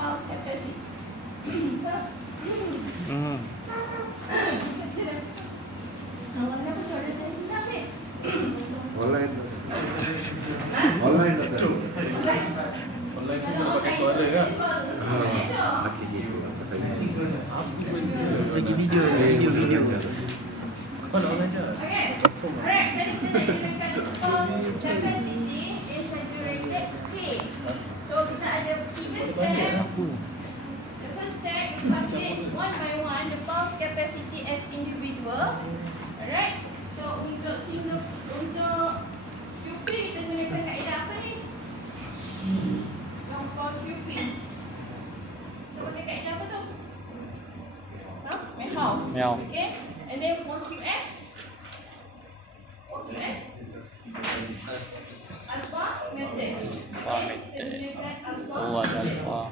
pulse capacity. First, kenapa suara saya hilang ni? Online. Online tu pakai suara kan? Lagi video. Kau nak ajar? Okay. Alright, jadi kita nak gunakan pulse capacity in saturated clay. So kita ada 3 step. The first step, we calculate one by one the pulse capacity as individual. Alright. So untuk QP kita gunakan kaedah apa ni? Yang for QP. Kita pakai kaedah apa tu? Meow. Okay. And then for QS. Alpha method. Kita gunakan alpha. Alpha.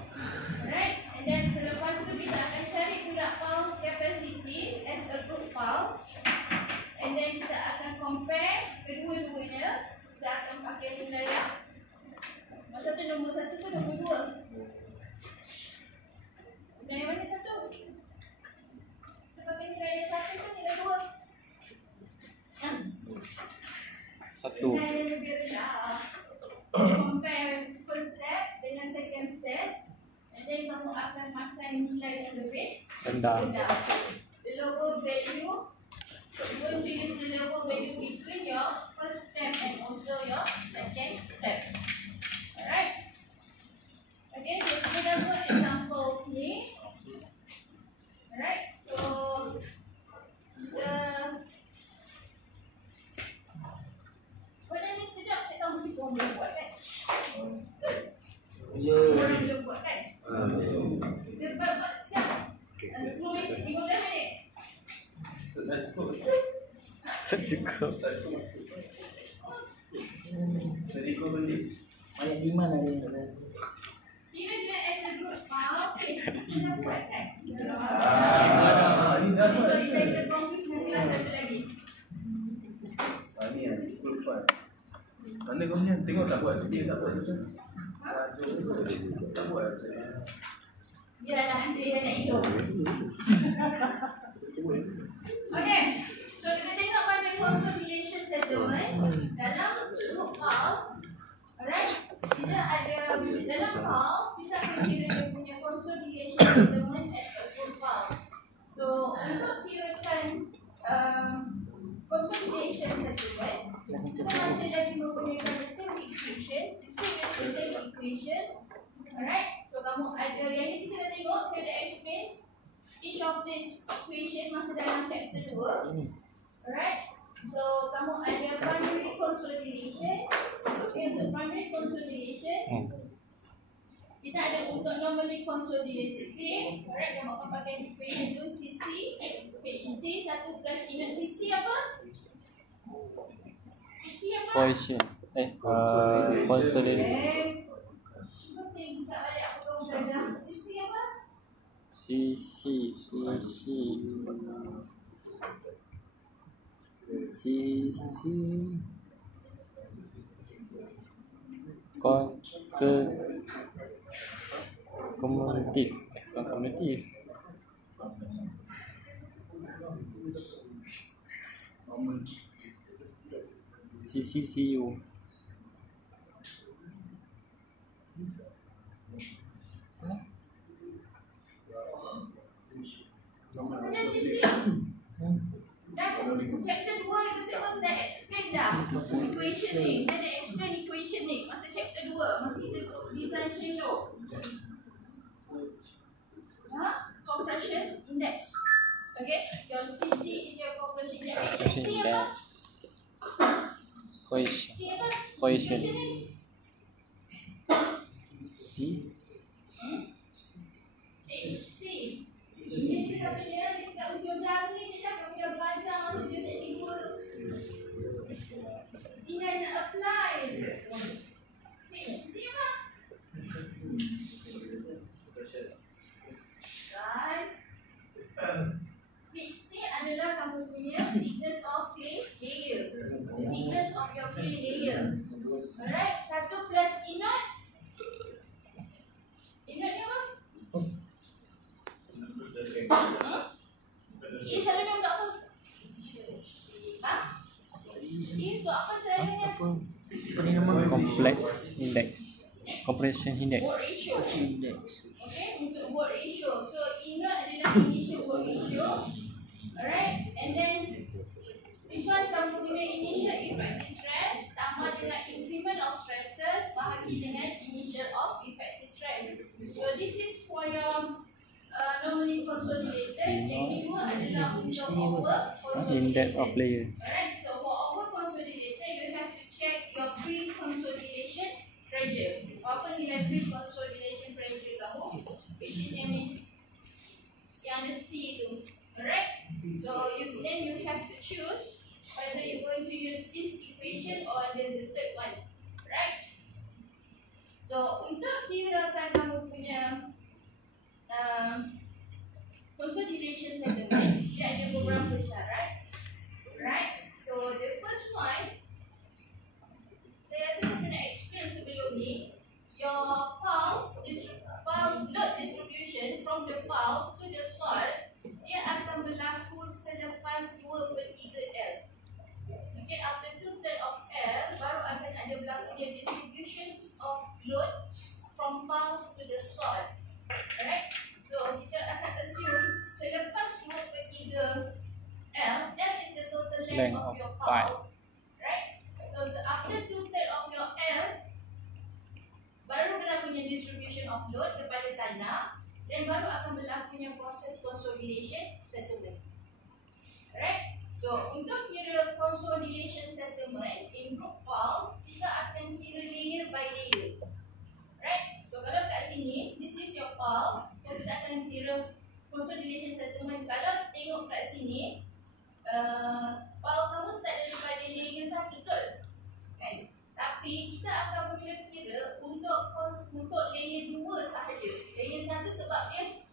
Alright. And then selepas tu kita akan cari pula pulse capacity as a group pulse. And then kita akan compare kedua-duanya. Kita akan pakai nilai yang masa tu nombor 1 tu nombor 2. Nilai mana satu? Kita pakai nilai yang 1 tu nilai 2. Satu. Nilai yang lebih rendah. Compare first step dengan second step. And then kamu akan makan nilai yang lebih Rendah. The lower value, you're going to use the lower value between your first step and also your second step. Alright. Okay, so kita dah buat examples ni. Alright, so benda ni sekejap saya tahu mesti korang boleh buat kan? Korang boleh buat kan? Dia buat sekejap. 10 minit, 15 minit. Tak cukup. Jadi kau beli Banyak di mana ni? Kira dia as a group file, kita dah buat kan? ni dah Sorry, saya terkonfuse dengan kelas satu lagi. ni yang lupa. Mana kau punya? Tengok tak buat dia tak buat macam. Tak buat. Biarlah dia nak hidup. Okay, so kita tengok pada consolidation settlement dalam group house. Alright, kita ada dalam house kita akan kira dia punya consolidation settlement as a group house. So untuk kirakan consolidation settlement, kita masih lagi menggunakan the same equation, Alright, so kamu ada yang ni kita dah tengok, saya dah explain each of this equation masa dalam chapter 2. Alright, so kamu ada primary consolidation. Okay, untuk primary consolidation kita ada untuk normally consolidated clay. Alright, kamu akan pakai equation tu CC. Okay, CC 1 plus inert CC apa? CC apa? Cohesion. Consolidation. Cuba buka balik apa kau belajar. CC apa? CC. Kumulatif. CCCU. Mana CC? That's chapter 2 kita sebut dah explain dah equation ni. Saya dah explain equation ni masa chapter 2, masa kita design shallow. Compression index. Okay, your CC is your compression index. C apa? Cohesion. C apa? Cohesion. C. C. Ini kita punya dekat ujung jari je dah kami dah belajar masa dia teknik 2. Tinggal nak apply je. C apa? HC adalah kamu punya thickness of clay layer. The thickness of your clay layer. Alright, 1 plus inert E selalunya untuk apa? Ha? E untuk apa selalunya? Complex index. Compression index. Word ratio. Okay, untuk word ratio. So E naught adalah initial word ratio. Alright, and then this one kamu guna initial effective stress tambah dengan increment of stresses bahagi dengan initial of effective stress. So this is for your normally consolidated. Yang kedua adalah untuk over consolidated. Index of layer. Alright, so for over consolidated, you have to check your pre-consolidation pressure. Apa nilai pre-consolidation pressure kamu? Which is yang ada C tu. Alright, so then you have to choose whether you're going to use this equation or the third one. Right? So untuk kirakan kamu punya consolidation settlement, dia ada beberapa syarat. Right? So the first one, saya rasa saya kena explain sebelum ni. Your pulse load distribution from the pulse to the soil, dia akan berlaku selepas 2/3 L. Okay, after 2/3 of L, baru akan ada berlakunya distributions of load from pulse to the soil. Alright, so kita akan assume selepas 2/3 L, L is the total length of your pulse. Right, so after 2/3 of your L, baru berlakunya distribution of load kepada tanah, dan baru akan berlakunya proses consolidation settlement. Alright, so untuk kira consolidation settlement in group pulse, kita akan kira layer by layer. Right, so kalau kat sini, this is your pulse, so kita akan kira consolidation settlement. Kalau tengok kat sini, pulse kamu start daripada layer 1, betul? Kan? Tapi kita akan mula kira untuk layer 2 sahaja. Layer 1 sebab dia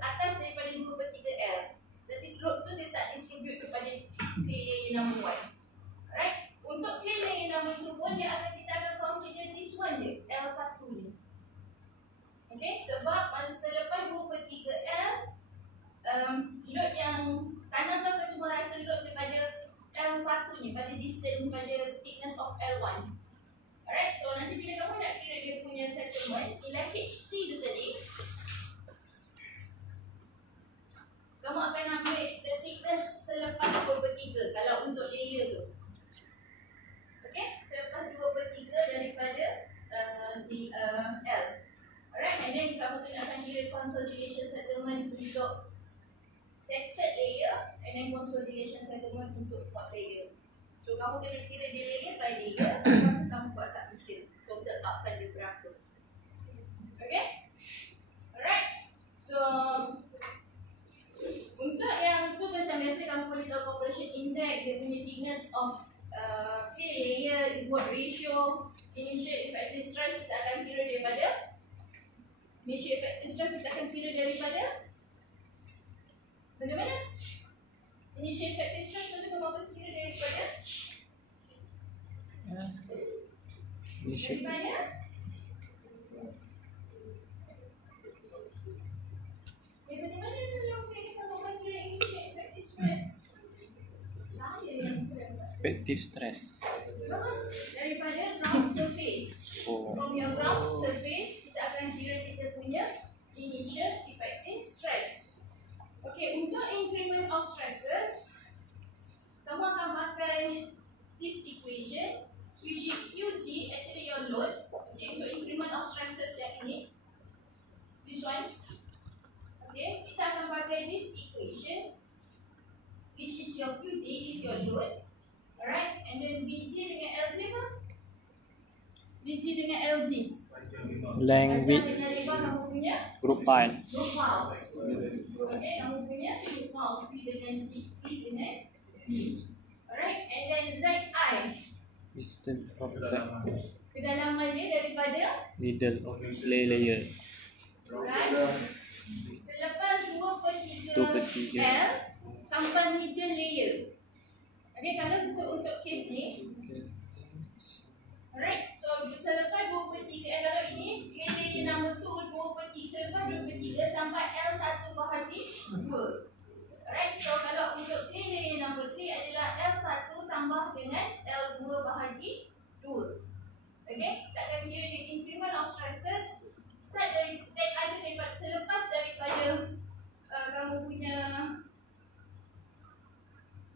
atas daripada 2/3 L. Jadi load tu dia tak distribute kepada clay layer number 1. Alright? Untuk clay layer number 2 pun kita akan consider this one je, L1 ni. Okay, sebab masa lepas 2/3 L, load yang tanah tu akan cuma rasa load daripada L1 ni, pada distance, pada thickness of L1. Alright, so nanti bila kamu nak kira dia punya settlement, nilai HC tu tadi, kamu akan ambil the thickness selepas 2/3 kalau untuk layer tu. Okay, selepas 2/3 daripada L. Alright, and then kamu akan kira consolidation settlement untuk third layer, and then consolidation settlement untuk fourth layer. So kamu kena kira dia layer by layer, lepas kamu buat submission, total outcome dia berapa. Okay, alright. So untuk yang tu macam biasa kamu boleh tahu compression index, dia punya thickness of clay layer, word ratio, initial effective stress kita akan kira daripada initial effective stress kita akan kira daripada mana? Initial effective stress tu kamu akan kira daripada daripada mana selalu kita akan kira initial effective stress? Saya yang stress. Effective stress. Daripada ground surface. Oh. From your ground surface, kita akan kira kita punya initial effective stress. Okay, untuk increment of stresses, kamu akan pakai this equation, which is UG, actually your load. Okay, untuk increment of stresses yang ini, this one. Okay, kita akan pakai this equation, which is your QD, is your load. Alright, and then BG dengan LG apa? BG dengan LG. Length width dengan lebar kamu punya group pi. group pulse. Okay, kamu punya group pulse P dengan G, P dengan G. Alright, and then ZI. Distance from Z. Kedalaman dia daripada Middle of clay layer. right, selepas 2/3 2/3 L sampai middle layer. Okay, kalau untuk kes ni, alright, so selepas 2/3 L, kalau ini clay layer number 2, 2/3, selepas 2/3 sampai L1/3 bahagi 2. Alright, so kalau untuk clear layer number 3 adalah L1 tambah dengan L2 bahagi 2. Okay, kita akan kira the increment of stresses start dari ZI tu daripada selepas daripada kamu punya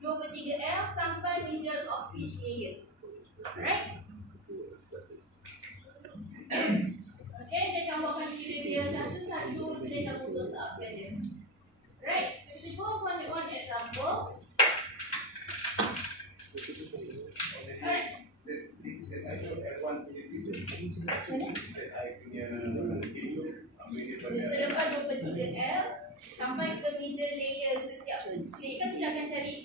2/3L sampai middle of each layer. Alright. Okay, then kamu akan kira dia satu-satu, then kamu tetapkan dia. Right, so kita go one example. Alright. Selepas 2/3L sampai ke middle layer setiap layer kan kita akan cari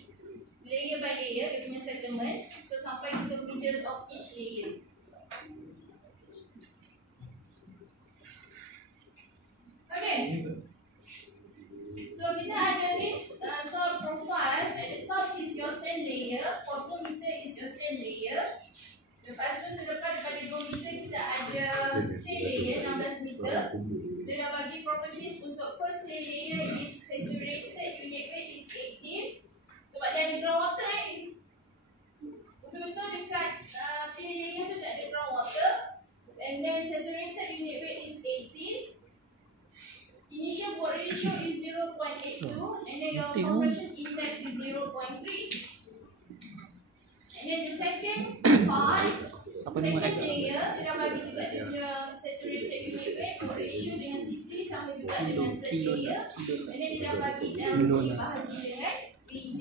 layer by layer dia punya settlement. So sampai ke middle of each layer. Okay. So kita ada this soil profile. At the top is your sand layer, photometer is your sand layer. Lepas tu selepas daripada 2 meter kita ada clay layer 16 meter. Dia bagi properties untuk first clay layer is saturated unit weight is 18. Sebab dia ada groundwater kan. Betul-betul dekat clay layer tu dia ada groundwater. And then saturated unit weight is 18. Initial bore ratio is 0.82 and then your compression index is 0.3. And then the second part, second layer, dia dah bagi juga dia punya saturated unit weight, bore ratio dengan CC sama juga dengan third layer. And then dia dah bagi LG bahagi dengan PG.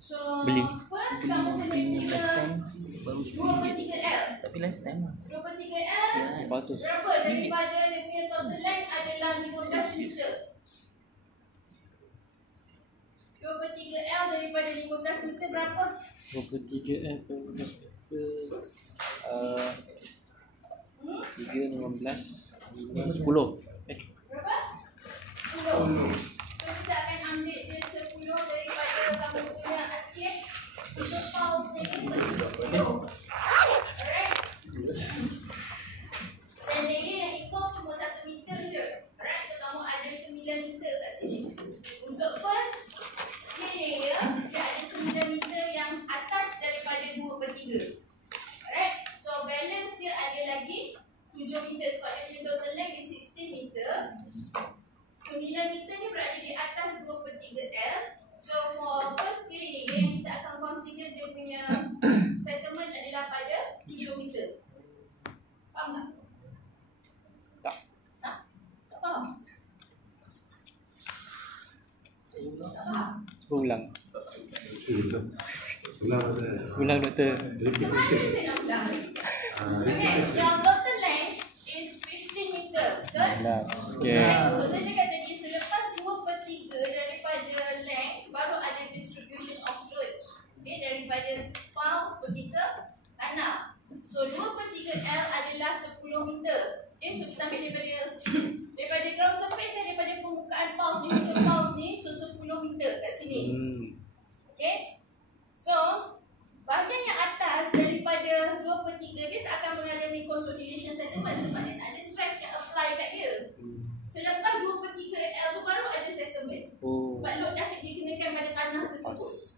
So first kamu kena kira 2/3L. Tapi lifetime lah. 2/3L berapa daripada dia punya total length adalah 15 meter. 2/3L daripada 15 meter berapa? 23 per 15 meter 3, 15, 10. Berapa? 10. So kita akan ambil dia 10 daripada kamu punya akhir. Untuk pulse ni 10. Alright. Sand layer yang ikut cuma 1 meter je. Alright, so kamu ada 9 meter kat sini. Untuk first clay layer, dia ada 9 meter yang atas daripada 2/3. Alright, so balance dia ada lagi 7 meter sebab dia punya total length is 16 meter. 9 meter ni berada di atas 2/3L. So for first clay layer yang kita akan consider dia punya settlement adalah pada 7 meter. Faham tak? Tak. Tak faham? Tak faham? Cuba ulang. Ulang doktor. Macam mana saya nak ulang ni? Okay, your total length is 15 meter, betul? Okay. So saya cakap tadi selepas 2/3 daripada length baru ada distribution of load. Okay, daripada pound pergi ke tanah. So 2/3L adalah 10 meter. Okay, so kita ambil daripada ground surface daripada permukaan pulse ni, untuk pulse ni, so 10 meter kat sini. Okay, so bahagian yang atas daripada 2/3 dia tak akan mengalami consolidation settlement sebab dia tak ada stress yang apply kat dia. Selepas 2/3L tu baru ada settlement. Sebab load dah dikenakan pada tanah tersebut.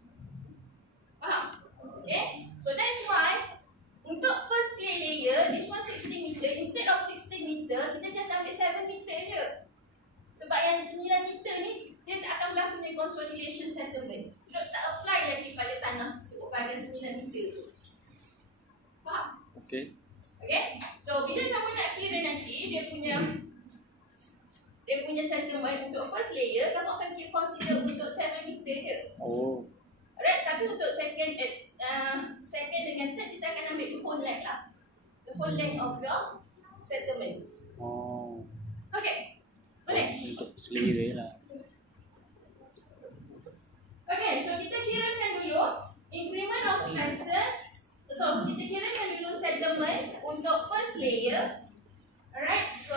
Faham? Okay, so that's why untuk first clay layer, this one 60 meter, instead of 60 meter, kita just ambil 7 meter je. Sebab yang 9 meter ni, dia tak akan berlaku ni consolidation settlement. Load tak apply lagi pada tanah tersebut bahagian 9 meter tu. Faham? Okay. Okay? So, bila kamu nak kira nanti, dia punya settlement untuk first layer, kamu akan consider untuk 7 meter je. Oh. Alright, tapi untuk second dengan third kita akan ambil the whole length lah. The whole length of your settlement. Oh. Okay. Boleh? Untuk selera lah. Okay, so kita kirakan dulu increment of stresses. So kita kirakan dulu settlement untuk first layer. Alright, so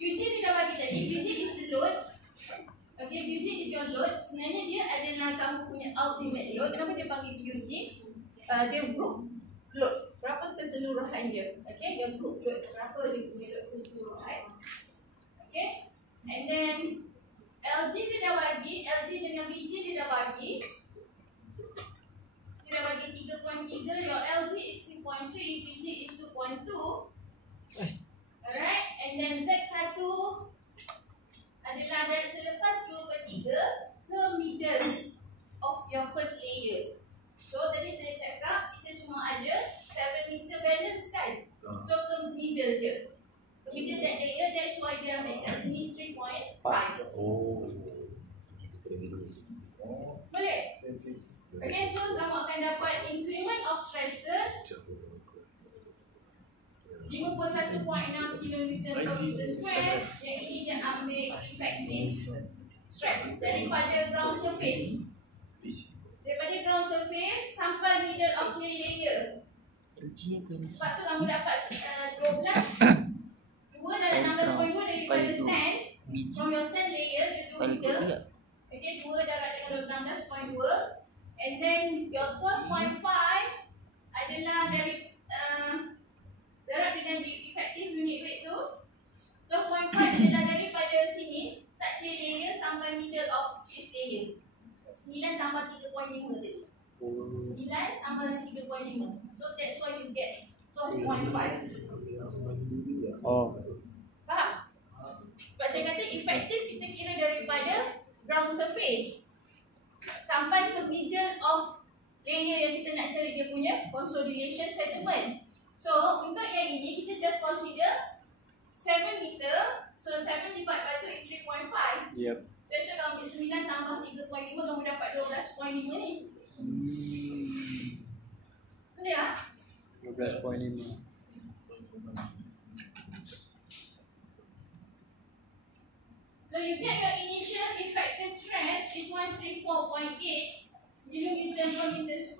QG ni dah bagi tadi. QG is the load. Okay, QG is your load. Sebenarnya dia adalah kamu punya ultimate load. Kenapa dia panggil QG? Dia group load. Berapa keseluruhan dia? Okay, dia group load. Berapa dia punya load keseluruhan? Okay. And then LG dia dah bagi, LG dengan BG dia dah bagi. Dia dah bagi 3.3, your LG is 3.3, BG is 2.2. Alright, and then Z1 adalah dari selepas 2/3 ke middle of your first layer. So tadi saya cakap kita cuma ada 7 meter balance kan. So ke middle dia. Ke middle that layer, that's why dia ambil kat sini 3.5. Oh. Boleh? Okay, so kamu akan dapat increment of stresses 51.6 km/m². Yang ini dia ambil effective stress daripada ground surface. Daripada ground surface sampai middle of clay layer. Sebab tu kamu dapat 12. 2 darab 16.2 daripada sand. From your sand layer, you do meter. Okay, 2 darab dengan 16.2. And then your 12.5 adalah dari darab dengan effective unit weight tu. 12.5 adalah daripada sini, start clay layer sampai middle of this layer. 9 tambah 3.5 tadi. 9 tambah 3.5. So that's why you get 12.5. Oh. Faham? Sebab saya kata effective kita kira daripada ground surface sampai ke middle of layer yang kita nak cari dia punya consolidation settlement. So untuk yang ini kita just consider 7 meter. So 7 divided by 2 is 3.5. Yep. Let's say kalau 9 tambah 3.5 kamu dapat 12.5 ni. Boleh tak? 12.5. So you get your initial effective stress is 134.8 kN/m².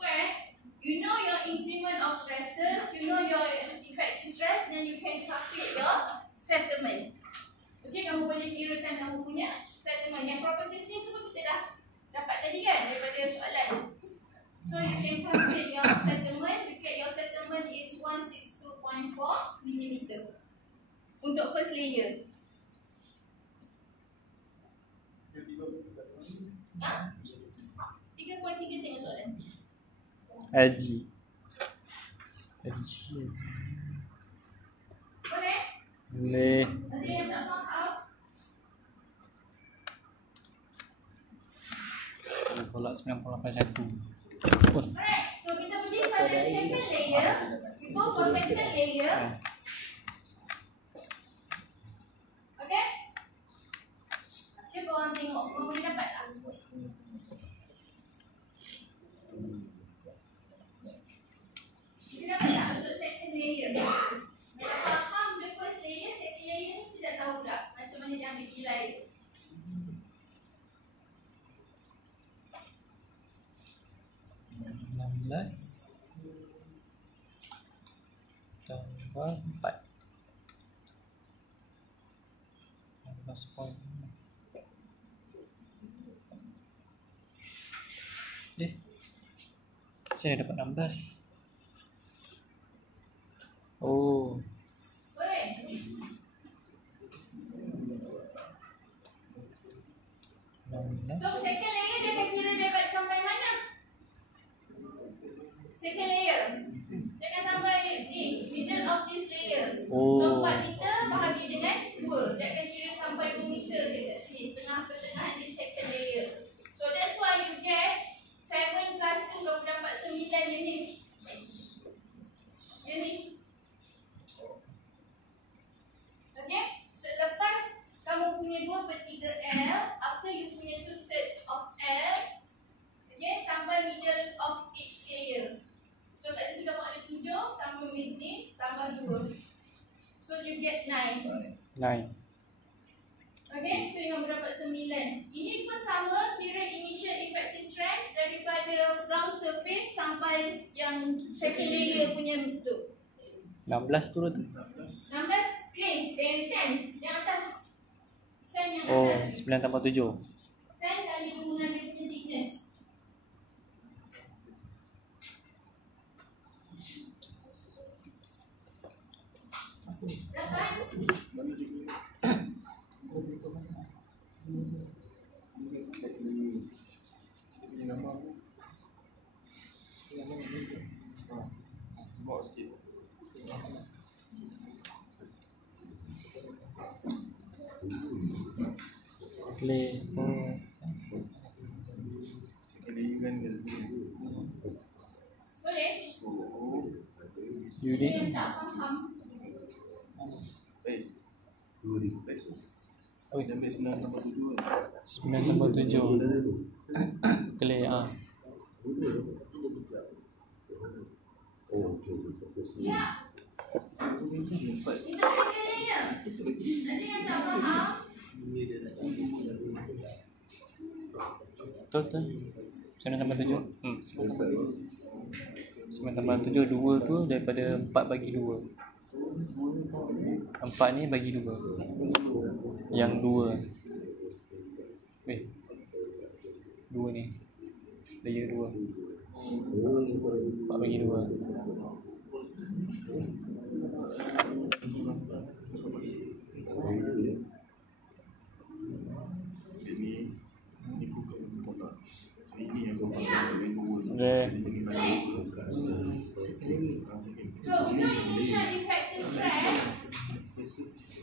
You know your increment of stresses, you know your effective stress, then you can calculate your settlement. Okay, kamu boleh kirakan kamu punya settlement. Yang properties ni semua kita dah dapat tadi kan daripada soalan. So you can calculate your settlement. You get your settlement is 162.4 mm untuk first layer. Ha? 3.3 tengok soalan. LG. Boleh? Boleh. Ada yang tak faham? Tolak 981. Alright, so kita pergi pada second layer. We go for second layer. Okay? Cuba korang tengok, korang boleh dapat tak? Kita dapat tak untuk second layer? Dah faham the first layer, second layer mesti dah tahu tak macam mana dia ambil nilai. Tambah 4. 16.5. Saya dapat 16. Oh. Boleh? So second layer dia akan kira dapat sampai mana? Second layer dia akan sampai ni, middle of this layer. Oh. So 4 meter bahagi dengan 2. Dia akan kira sampai 2 meter dekat sini, tengah-tengah di second layer. So that's why you get 7 plus 2, kamu dapat 9 je ni. Yang ni. Okay? Selepas kamu punya 2/3 L, after you punya 2/3 of L, okay, sampai middle of each layer. So kat sini kamu ada 7, tambah mid ni, tambah 2. So you get 9. 9. Okay, tu yang kamu dapat 9. Ini pun sama, kira initial effective stress daripada ground surface sampai yang second layer punya tu. 16 tu tu. 16 clay, sand. Yang atas. Sand yang Oh, atas. 9 tambah 7. Sand kali hubungan dia punya thickness. Dapat? Clay. Oh. Second layer kan dia. Boleh? So, You Yang did? tak faham. base. Base. Oh, Dan base 9 tambah 7 kan. 9 tambah 7. Clay ah. Ya. Empat. Itu second layer. Nanti yang tak faham. Betul. 9 tambah 7. 9 tambah 7 2 tu daripada 4 bagi 2. 4 ni bagi 2. Yang 2. 2 ni. Layer 2. 4 bagi 2. Ini bukan pola. So ini yang kau pakai untuk yang dua ni. Okay. Ini bagi dua. So, untuk initial effective stress,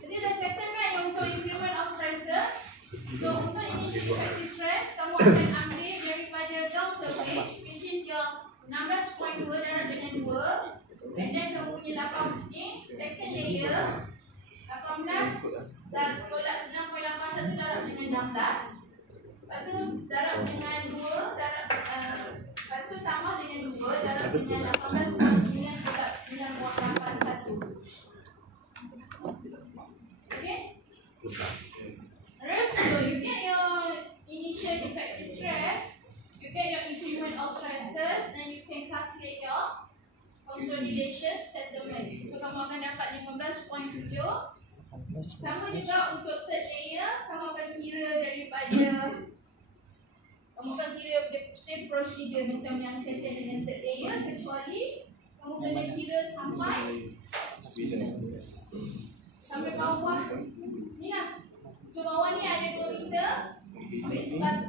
jadi dah settle kan untuk increment of stresses. So, untuk initial effective stress, kamu akan ambil daripada ground surface, which is your 16.2 darab dengan 2. And then kamu punya 8 ni, second layer, 18 dan tolak 9.81 darab dengan 16. Lepas tu darab dengan 2, darab lepas tu tambah dengan 2, darab dengan 18.9 tolak 9.81. Okay? Alright, so you get your initial effective stress, you get your increment of stresses, then you can calculate your consolidation settlement. So kamu akan dapat 15.7. Sama juga untuk third layer, kamu akan kira daripada kamu akan kira the same procedure macam yang second dengan third layer, kecuali kamu kena kira sampai bawah ni lah. So bawah ni ada 2 meter, ambil 1.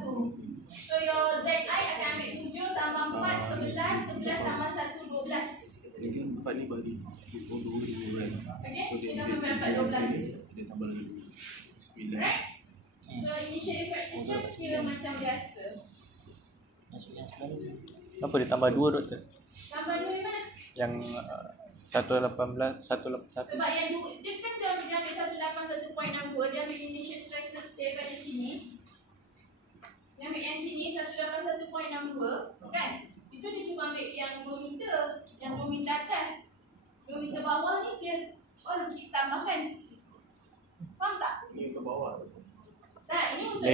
So your ZI akan ambil 7 tambah 4, 11, 11 tambah 1, 12. Ini kan 4 ni bagi 2 kan. Okay, So dia kita akan dapat 12. dia tambah lagi 9. Right? So initial effective stress kira macam biasa. Kenapa dia tambah 2 doktor? Tambah 2 yang mana? Yang 118, 181. Sebab yang dia kan dia ambil 181.62, dia ambil initial stresses daripada sini. Dia ambil yang sini 181.62 kan? Itu dia cuma ambil yang 2 meter, yang 2 meter atas. 2 meter bawah ni dia kita tambahkan. Faham tak? Ini ke bawah. Tak, ini untuk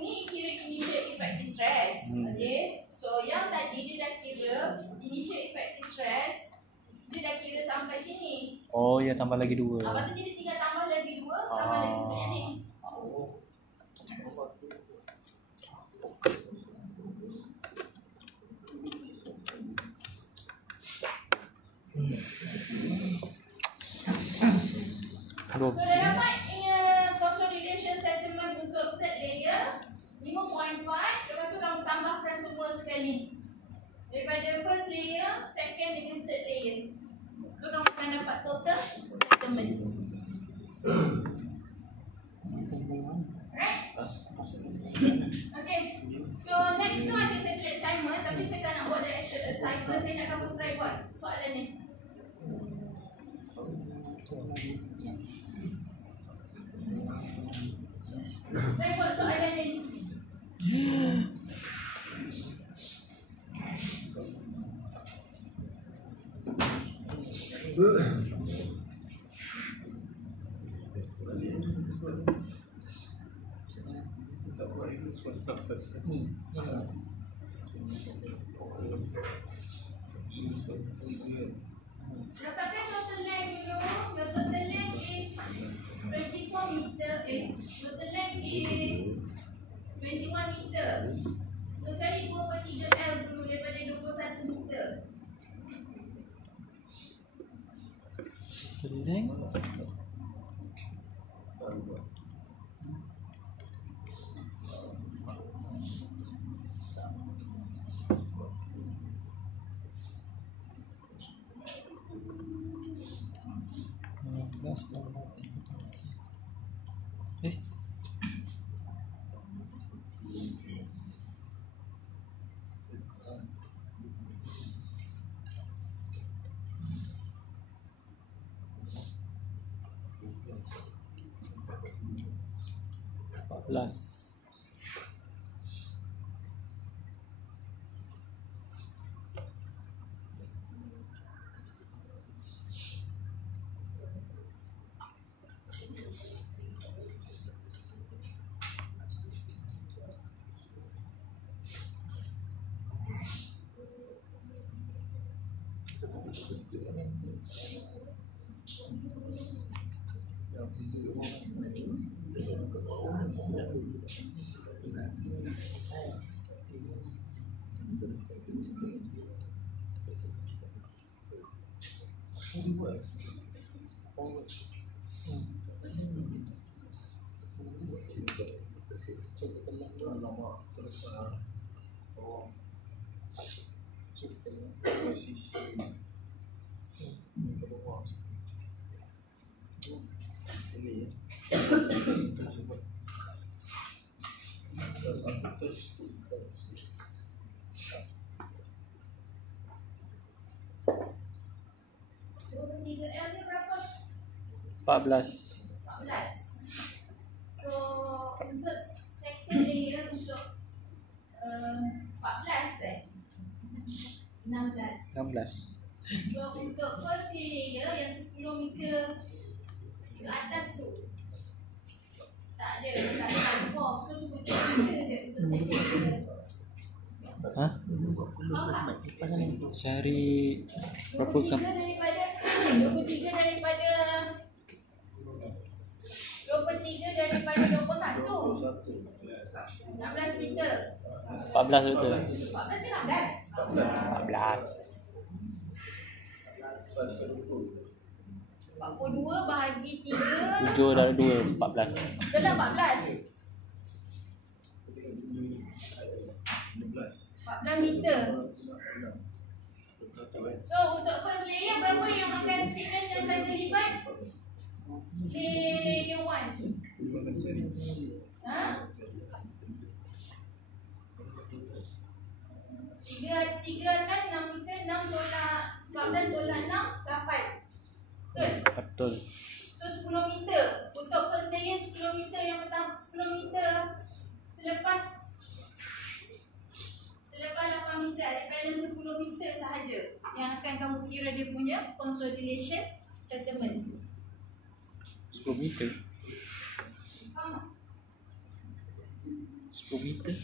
ni kira initial effective stress. Okay. So yang tadi dia dah kira initial effective stress, dia dah kira sampai sini. Oh, ya tambah lagi 2. Lepas tu jadi tinggal tambah lagi 2, tambah lagi 2 yang ni. So dah dapat consolidation settlement untuk third layer 5.5. Lepas tu kamu tambahkan semua sekali daripada first layer, second dengan third layer. So kamu akan dapat total settlement. Alright? Okay. So next tu ada satu assignment, tapi saya tak nak buat the actual assignment. Saya nak kamu try buat soalan ni. Try buat soalan ni. Tak buat itu sebab tak pasal. Dapatkan total length dulu. Your total length is 24 meter. Total length is 21 meter. So cari 2/3 L dulu daripada 21 meter. Teleng. 14. Tiga L ni berapa? 14. 14. So untuk second layer untuk 14 16. 16. So untuk first layer yang 10 meter ke atas tu tak ada, tak ada box. So cuba 3 meter je untuk second layer. Ha? Cari berapa kam? 23 daripada 21. 16 meter. 14 betul. 14 ni lambat. 14. 42 bahagi 3. 7 darab 2, 14. Betul lah 14. 14 meter. So untuk first layer berapa yang akan thickness yang akan terlibat? Layer 1. Ha? 3 kan 6 meter, 6 tolak 14 tolak 6, 8. Betul? Betul. So 10 meter. Untuk first layer 10 meter yang pertama 10 meter. Selepas 8 meter ada balance 10 meter sahaja yang akan kamu kira dia punya consolidation settlement. 10 meter. Faham? 10 meter.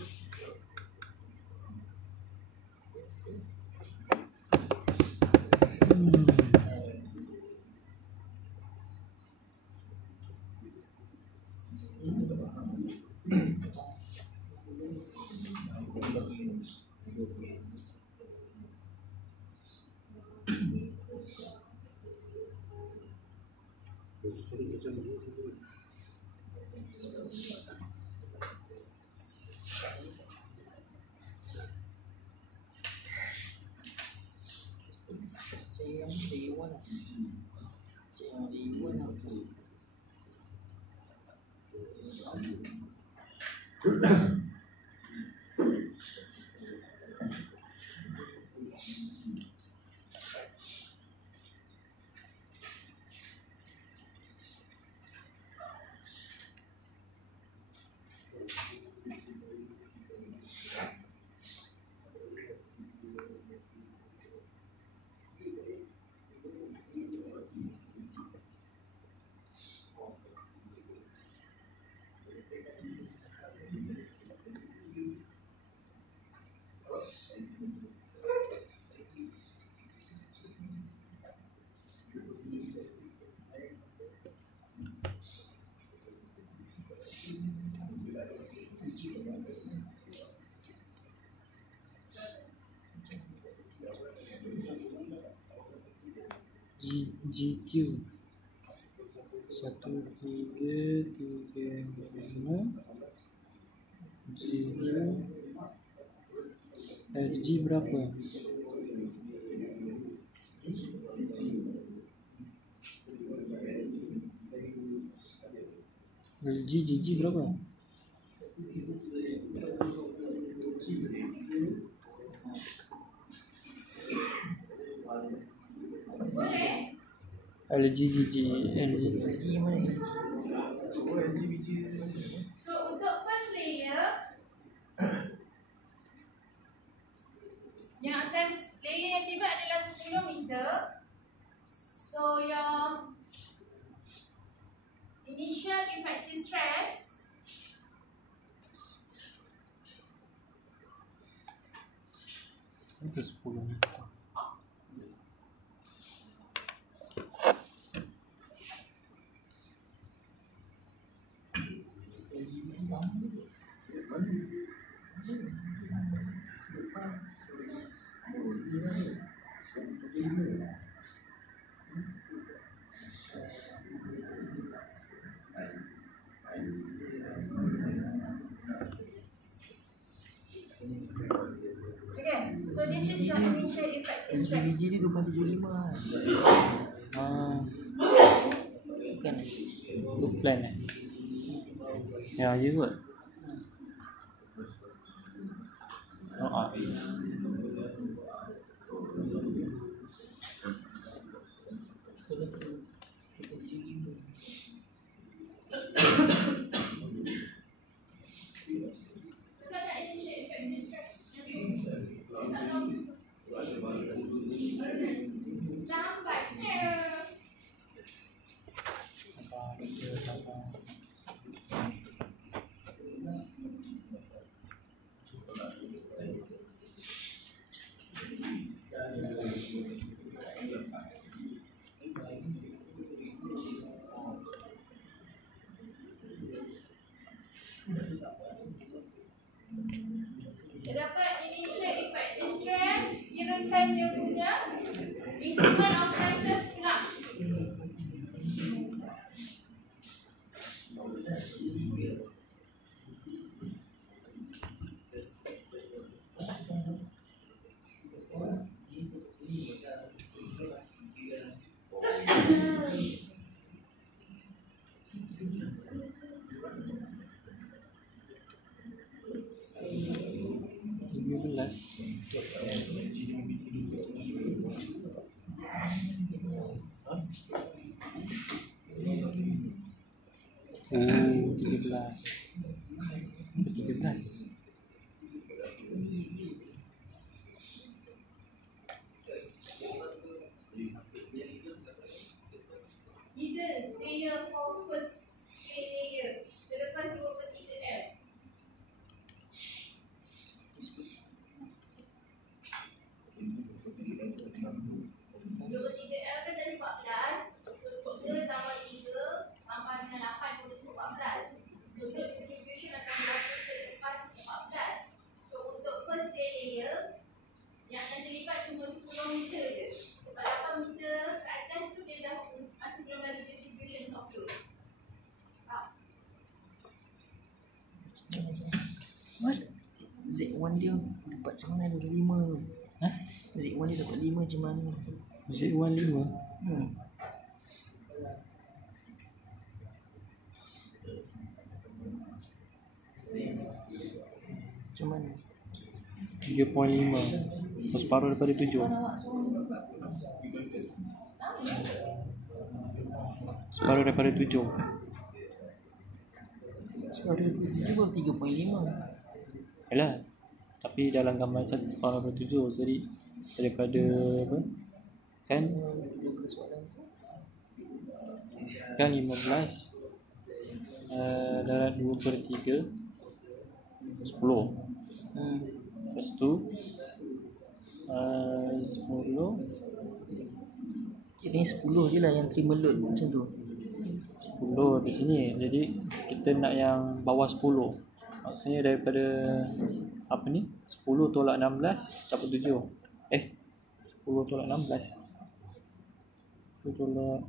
GQ 1335 GQ RG berapa? LG GG berapa? Boleh? LG, GG, LG. LG mana LG? Oh, LG biji. So untuk first layer yang akan layer yang tiba adalah 10 meter. So your initial effective stress Itu 10 meter. okay, so this is your initial effective stress. LG dia 2.75 kan? Bukan Lu plan Ya, ya kot. Bukan nak initial effective stress. Tak tahu. Lambat. Sabar. Dapat initial effective stress, kirakan dia punya increment of stresses pula. Oh, 13. 13. Either layer for first layer selepas 2/3L. L kan tadi 14. So 3 tambah 3 tambah dengan 8 pun cukup 14. So your distribution akan berlaku selepas 14. So untuk first layer yang akan terlibat cuma 10 meter je. Sebab 8 meter ke atas tu dia dah masih belum lagi distribution of load. What? Z1 dia dapat macam mana ada 5? Z1 dia dapat 5 macam mana? Z1 5. Macam mana? 3.5. Separuh daripada 7. Separuh daripada 7. Separuh dia baru 3.5. Yalah. Tapi dalam gambar satu separuh daripada 7. Jadi daripada apa? Kan 15 darat 2/3 10. Lepas tu 10 Kira 10 je lah yang terima load macam tu. 10 di sini. Jadi kita nak yang bawah 10. Maksudnya daripada apa ni? 10 tolak 16 dapat 7. 10 tolak 16. 10 tolak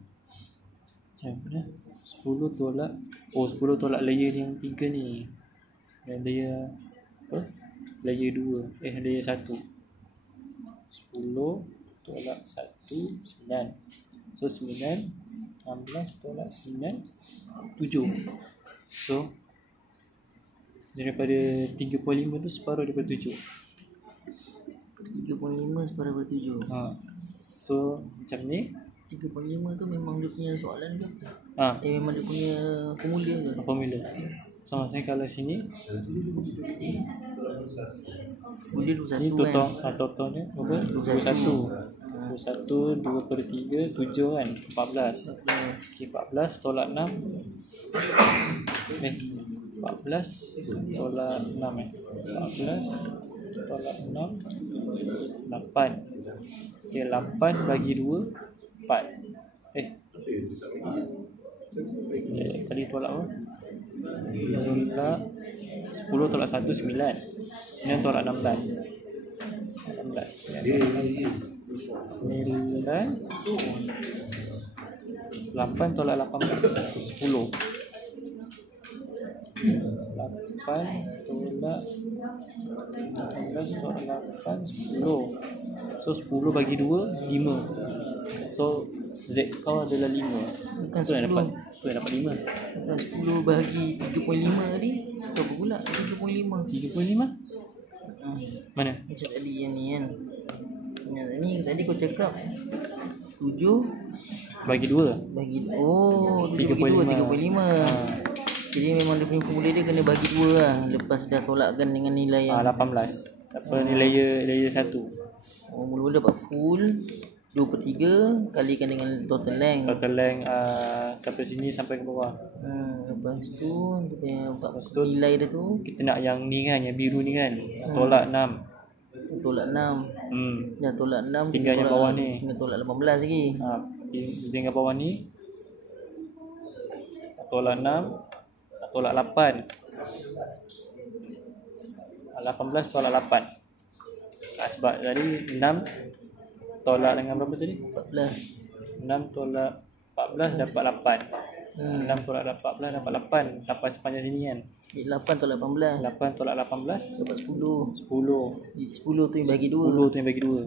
macam mana? 10 tolak 10 tolak layer yang 3 ni. Dan layer apa? Layer 2. Layer 1. 10 tolak 1 9. So 9 16 tolak 9 7. So daripada 3.5 tu separuh daripada 7. 3.5 separuh daripada 7. So macam ni 3.5 tu memang dia punya soalan ke? Ah, Memang dia punya formula ke? formula. So maksudnya kalau sini Formula 21 ni kan? totalnya berapa? 21. 21 2/3 7 kan? 14. Okey, 14 tolak 6. 14 tolak 6 14 tolak 6 8. Okey, 8 bagi 2 4. Tadi tolak apa? Tolak 10 tolak 1 9. 9 tolak 16. 9 8 tolak 18 10. 8 tolak 18 tolak 8 10. So 10 bagi 2 5. So Z kau adalah 5. Bukan Tu yang 10. dapat. Tu yang dapat 5. Bukan 10 bahagi 7.5 tadi. Berapa pula? 7.5. 3.5. Mana? Macam tadi yang ni kan. Yang ni tadi kau cakap 7 Bagi 2. bagi 7 bagi 2 3.5. Jadi memang dia punya formula dia kena bagi 2 lah. Lepas dah tolakkan dengan nilai yang 18. Apa ni layer 1. mula-mula dapat full 2/3 kalikan dengan total length. Total length sampai sini sampai ke bawah. Lepas tu dia punya tu nilai dia tu Kita nak yang ni kan, yang biru ni kan. Tolak 6. tolak 6. Dah tolak 6 Tinggal yang bawah ni. Tinggal tolak 18 lagi. Tinggal bawah ni. Tolak 6. Tolak 8. 18 tolak 8. Sebab tadi 6 tolak dengan berapa tadi? 14. 6 tolak 14 dapat 8. 6 tolak 14 dapat 8. Dapat sepanjang sini kan. 8 tolak 18 8 tolak 18 dapat 10. 10. 10 tu yang bagi 2. 10 tu yang bagi 2.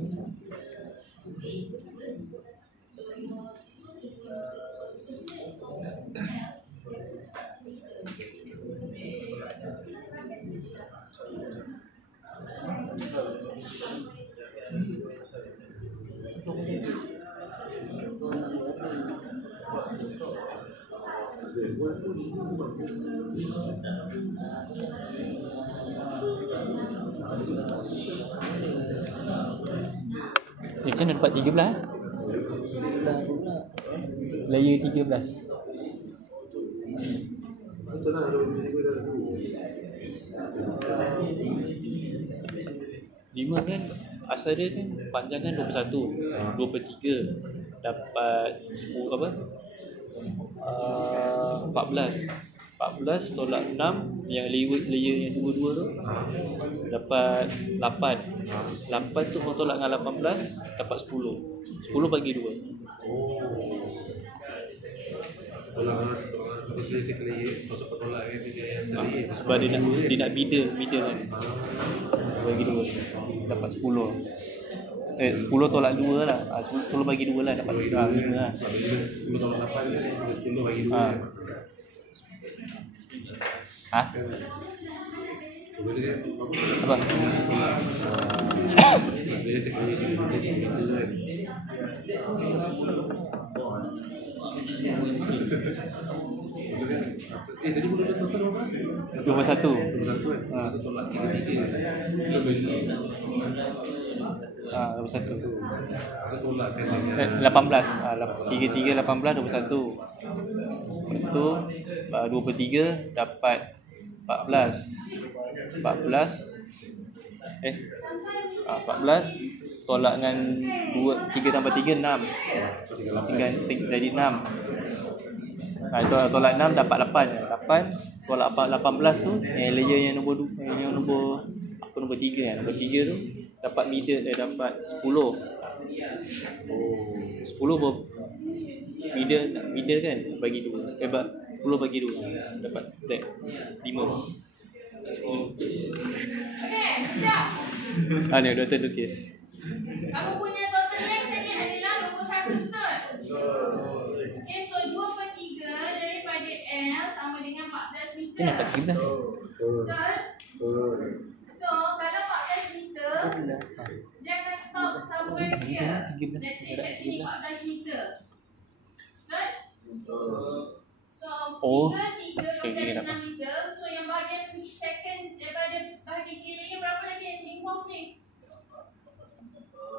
Macam mana dapat 13? Layer 13. Lima kan asal dia kan panjang kan 21. 2/3 dapat 10 apa? 14. 14 tolak 6 yang layer yang dua-dua tu dapat 8. 8 tu kau tolak dengan 18 dapat 10. 10 bagi 2. Sebab dia nak middle kan. Bagi 2 dapat 10. 10 tolak 2 lah. 10 bagi 2 lah dapat 5 lah. 10 tolak 8 kan 10 bagi 2. Ha? Apa? Sebenarnya saya punya gitu kan. Tadi boleh total berapa? 21. 21 kan? Tolak 3. So beli. 21. Saya tolak kan 18. 3 18 21. Lepas tu 2/3 dapat 14. 14 tolak dengan 3 tambah 3 6. Tinggal jadi 6. Tolak 6 dapat 8. 8 tolak 18 tu layer yang nombor 2, yang nombor 3 kan. Nombor 3 tu dapat middle dapat 10. 10 middle kan bagi 2. 10 bagi 2 dapat Z 5. Okay, sedap. Ni doktor lukis. Kamu punya total length tadi adalah 21, betul? Okay, so 2/3 daripada L sama dengan 14 meter. Macam tak kita. Betul? So, kalau 14 meter, dia akan stop somewhere here. Let's say kat sini 14 meter. Oh, 3 okey, kemudian kenapa? 6 meter. So yang bahagian second daripada bahagian kiri layer berapa lagi yang involve ni?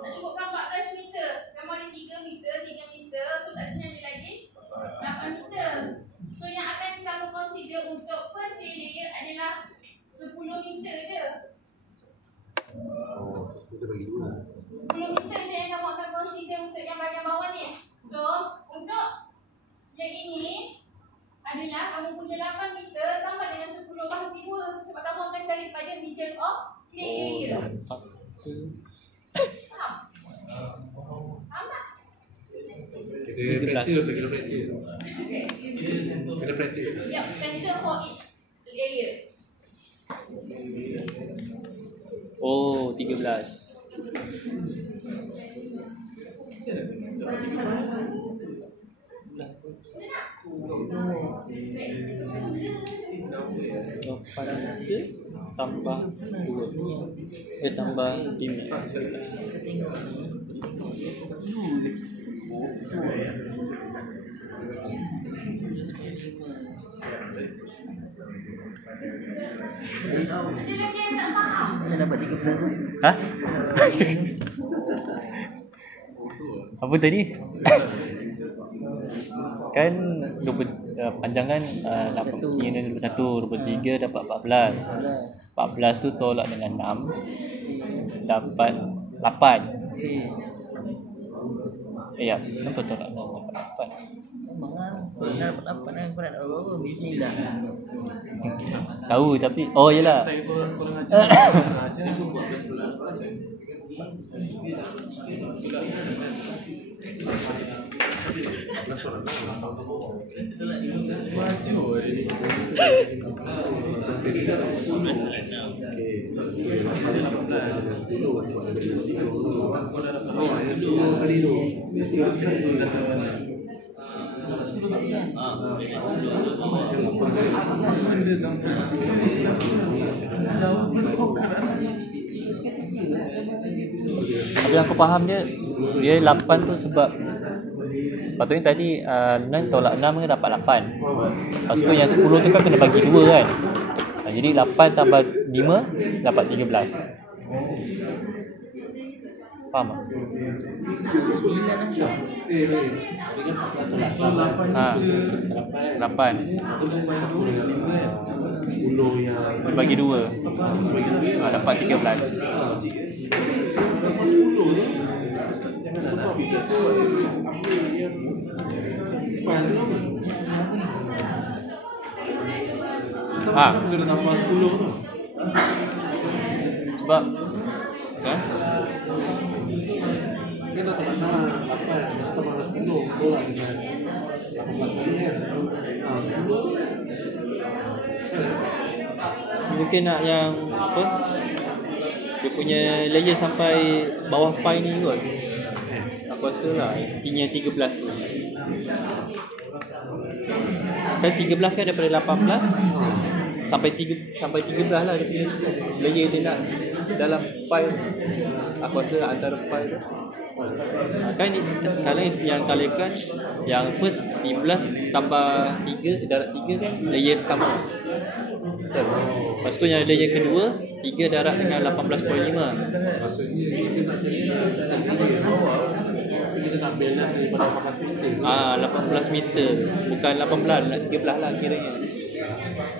Nak cukupkan 14 meter. Kamu ada 3 meter, 3 meter. So kat sini ada lagi 8 meter. So yang akan kamu consider untuk first layer adalah 10 meter je. 10 meter je yang kamu akan consider untuk yang bahagian bawah ni. So untuk yang ini adalah kamu punya 8 meter tambah dengan 10 bahagi 2. Sebab kamu akan cari pada middle of layer. Faham? Faham tak? Kena praktis. Kena praktis. Yep, center for each layer. Oh, 13. Lapan meter tambah 2. Tambah 5. Ada lagi yang tak faham? Saya dapat 13 tu. Hah? Apa tadi? Kan 20, panjangan 8, 21, 23 dapat 14. 14 tu tolak dengan 6 dapat 8. Okey. Ya, kenapa tolak dengan dapat 8? Memang lah. Kalau nak dapat 8 kan kau nak dapat berapa? Bismillah. Tahu tapi oh yalah. Korang ajar aku buat maju ni. Tapi aku faham dia 8 tu sebab patutnya tadi 9 tolak 6 kan dapat 8. Lepas tu yang 10 tu kan kena bagi 2 kan. Jadi 8 tambah 5 dapat 13. Faham tak? Ha, 8 10 yang dibagi 2 dapat 13. sebab Ha, kena tambah 10 tu. sebab kan Kita tak nak sama 8, tambah 10 tolak dengan 18 kali kan. 10 mungkin nak yang apa dia punya layer sampai bawah pi ni kot. Aku rasa lah intinya 13 tu kan 13 kan daripada 18 sampai 13 lah dia punya layer dia nak dalam pi. Aku rasa antara pi tu kan kalau yang kalikan yang first 15 tambah 3 darab 3 kan layer pertama. Betul. Lepas tu yang layer kedua 3 darab dengan 18.5. maksudnya kita nak cari tadi bawah kita nak balance daripada 18 meter. 18 meter bukan 18 13 lah kiranya.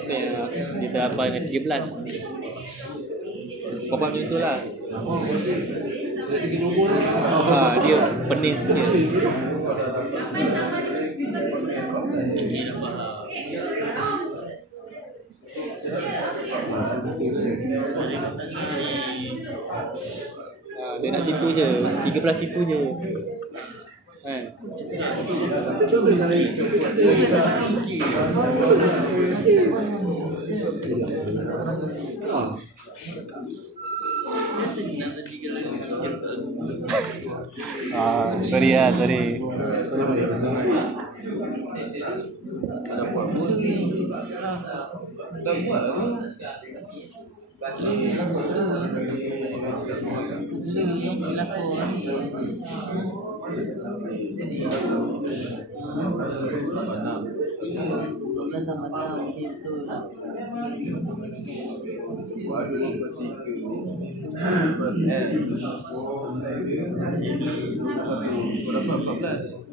Okay, dia dapat dengan 13. Kau faham macam tu lah. Dari segi nombor Dia pening sikit. Dia nak situ je 13 situ je kan. cuba dari Sorry. Dah buat pun. Dah buat apa? 14 tambah 6 okey betul. Ada 23 berapa 14.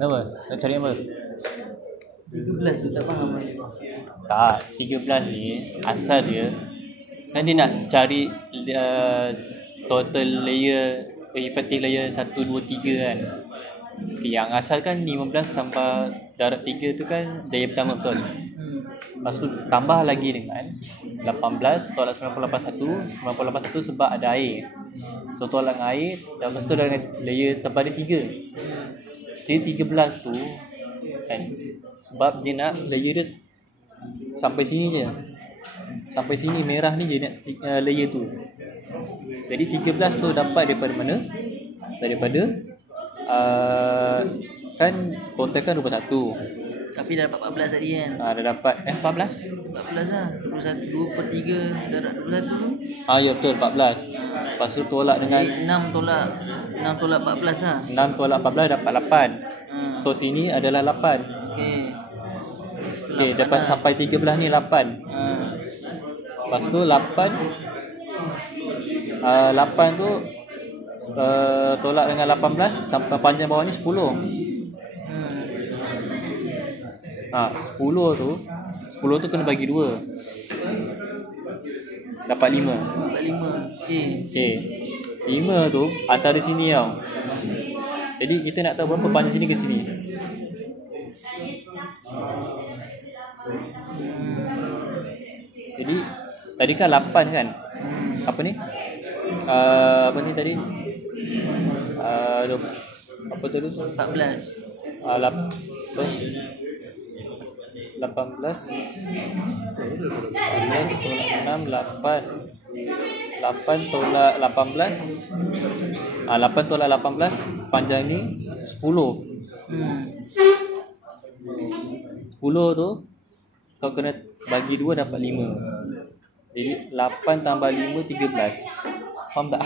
Kenapa? Nak cari apa? 17 tu tak faham. Tak, 13 ni asal dia kan dia nak cari total layer, effective layer 1, 2, 3 kan. Yang asal kan 15 tambah darab 3 tu kan layer pertama betul. Lepas tu tambah lagi dengan 18 tolak 981. 981 sebab ada air. So tolak dengan air, dan lepas tu dengan layer tebal dia 3. Jadi 13 tu kan, sebab dia nak layer dia sampai sini je. Sampai sini merah ni dia nak layer tu. Jadi 13 tu dapat daripada mana? Daripada kan total kan 21. Tapi dah dapat 14 tadi kan. Dah dapat 14. 14 lah. 21 2/3 darab 21 tu. Ya betul 14. Lepas tu tolak dengan 6 tolak 14 lah. 6 tolak 14 dapat 8. So sini adalah 8. Okey, dapat sampai 13 ni 8. Lepas tu 8 tu tolak dengan 18 sampai panjang bawah ni 10. 10 tu kena bagi 2. Dapat 5. Dapat 5. Okey. 5 tu antara sini tau. Jadi kita nak tahu berapa panjang sini ke sini. Jadi tadi kan 8 kan? Apa ni? Apa ni tadi? Apa tadi? 14. 18 tolak 6 8 tolak 18 8 tolak 18 panjang ni 10. 10 tu kau kena bagi 2 dapat 5. Jadi 8 tambah 5 13. Faham tak?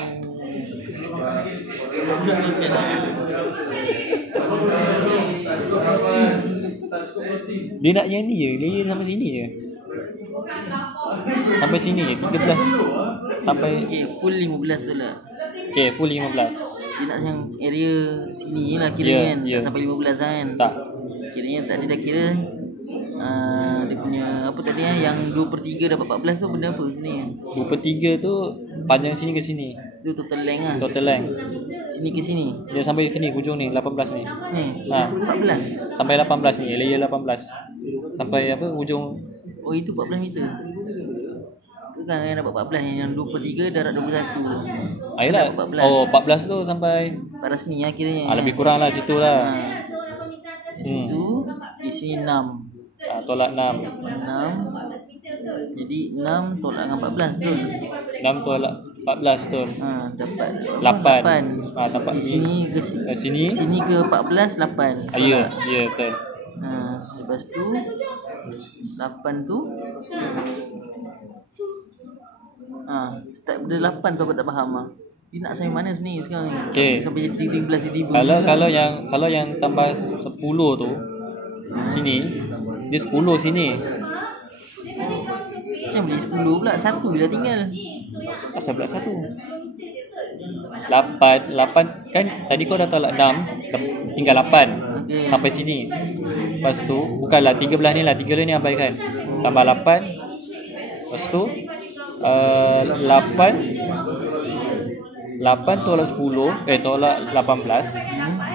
Dia nak yang ni je, layer sampai sini je. Sampai sini je 13. Sampai Full 15 tu lah. full 15. Dia nak yang area sini je lah kira kan. Tak sampai 15 kan. Tak. Kiranya tadi dah kira dia punya apa tadi yang 2/3 dapat 14 tu benda apa sini? 2/3 tu panjang sini ke sini. Itu total length lah. Total length. Sini ke sini. Dia sampai ke ni hujung ni 18 ni. 14. Sampai 18 ni, layer 18. Sampai apa hujung. Oh itu 14 meter. Kan yang dapat 14 yang 2/3 darab 21. Ayolah. 14 tu sampai pada sini ya kiranya. lebih kurang lah situ lah. Situ di sini 6. Tolak 6. Jadi 6 tolak dengan 14 betul. 6 tolak 14 betul. Dapat 8. Dapat di sini ke sini. Sini ke 14 8. Ya betul. Lepas tu 8 tu start pada 8 tu aku tak faham ah. Dia nak sampai mana sini sekarang ni? Sampai jadi 13 tiba. Kalau yang tambah 10 tu sini, dia 10 sini. Macam beli 10 pula, 1 bila tinggal. Asal pula 1. 8 kan tadi kau dah tolak 6, tinggal 8 sampai sini. Lepas tu bukanlah 13 ni lah, 13 ni abaikan. Tambah 8. Lepas tu 8 tolak 10 tolak 18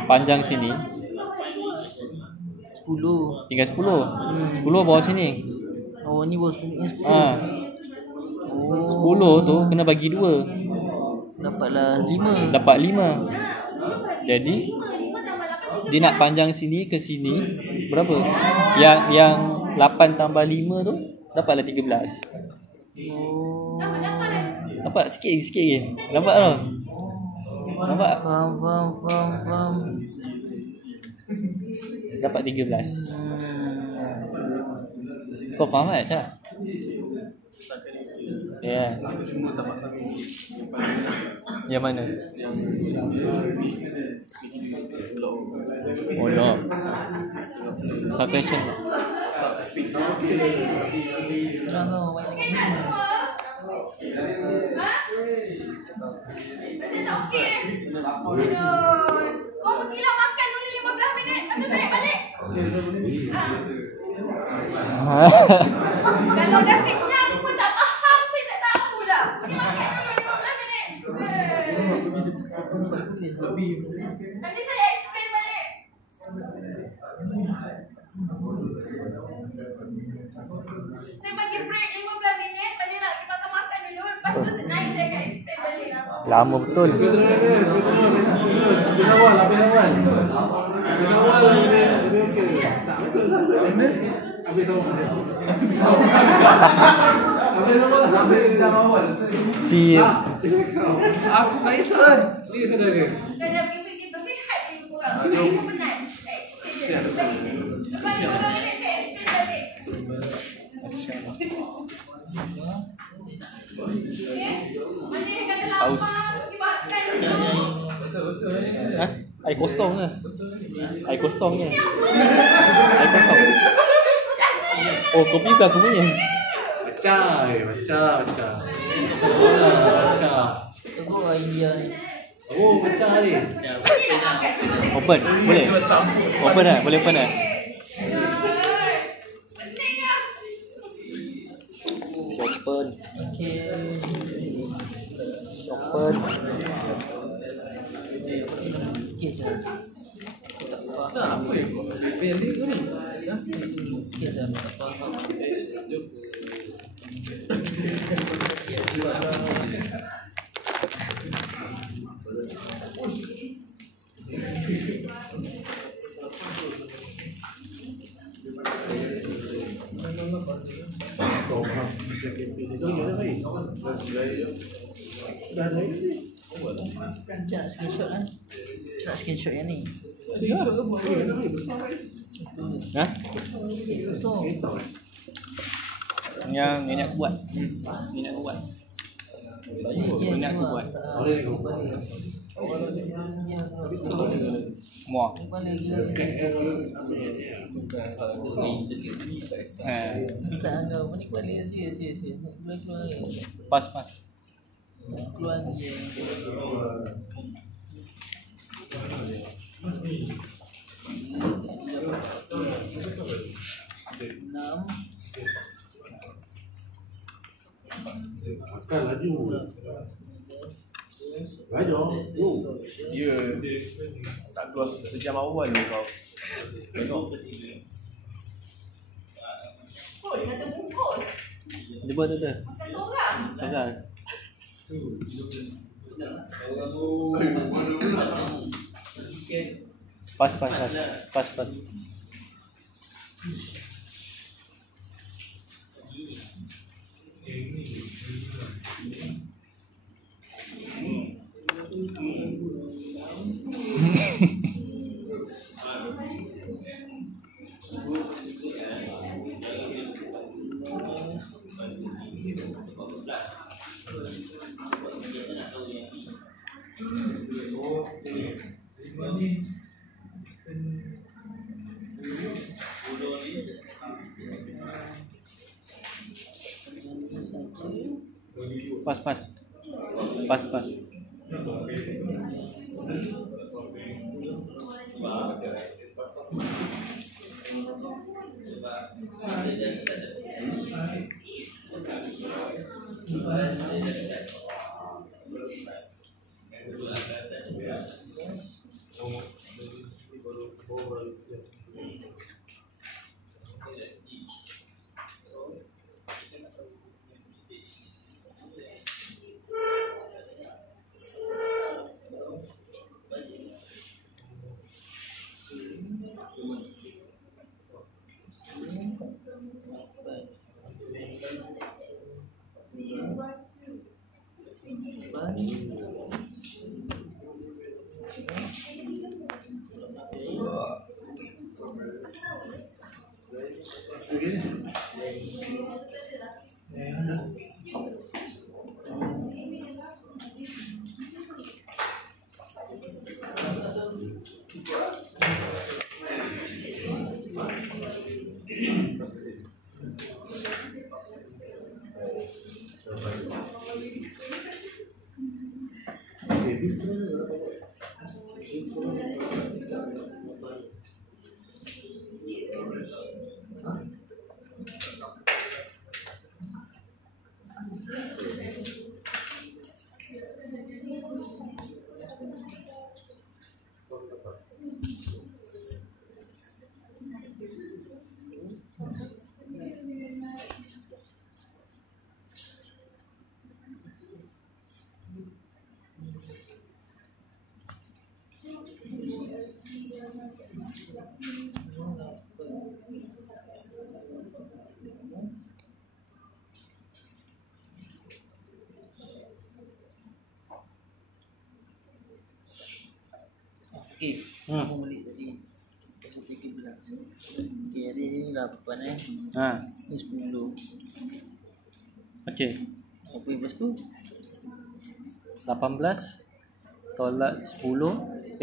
panjang sini 10 tinggal 10 bawah sini. Oh ni bawah sini 10. 10 tu kena bagi 2, dapatlah 5. dapat 5. Jadi dia nak panjang sini ke sini berapa? Yang 8 tambah 5 tu dapatlah 13. Nampak sikit je. Nampak tak? Nampak? Faham. Dapat 13. Kau faham tak? Ya. Aku cuma tak faham yang paling menang. Yang mana? Yang ni Oh no. Calculation. Okey tak semua? Ha? Macam tak okey? Aduh. Kau pergilah makan dulu 15 minit. Lepas tu balik balik. Ha? Kalau dah kenyang pun tak faham, saya tak tahulah. Pergi makan dulu 15 minit. Nanti saya explain balik. Saya bagi break 15 minit. Balik nak pergi makan-makan dulu. Lepas tu naik saya akan explain balik. Lama betul. Habis awal. Habis awal lebih okey. Tak betul lah. Habis awal. Si Aku tak kisah. Ni saudara. Dah pergi berpihak je korang. Saya pun penat. Saya explain je. Lepas 15 minit saya explain balik. Okay? Mana yang kata Haus. lapar, pergi makan dulu. ha? Air kosong ke? Air kosong ke? Air kosong. Oh, kopi ke aku punya? Macam. Teruk lah India ni. Oh, macam ni. Open? Boleh? Open tak? Boleh open tak? Si open. Si open. Kes lah. Tak apa yang kau pendek kau ni. Kes lah. Tak faham. Jom. Sekejap screenshot lah. Tak screenshot yang ni. Ha? Kosong. Yang nenek aku buat. Nenek aku buat. Nenek aku buat. Muak. Tak anggap. Mana balik serius. Keluar. Pas. Keluar dia. Enam. Makan laju. Laju. Ya. Tak keluar sejam awal kau. Tengok. Oh, satu bungkus. Dia buat tu. Makan seorang. Salah. Pas. Pas. Okey, aku balik tadi. Pasal 13. Okey, hari ni 8 Ha. Ni 10. Okey. Apa lepas tu? 18 tolak 10,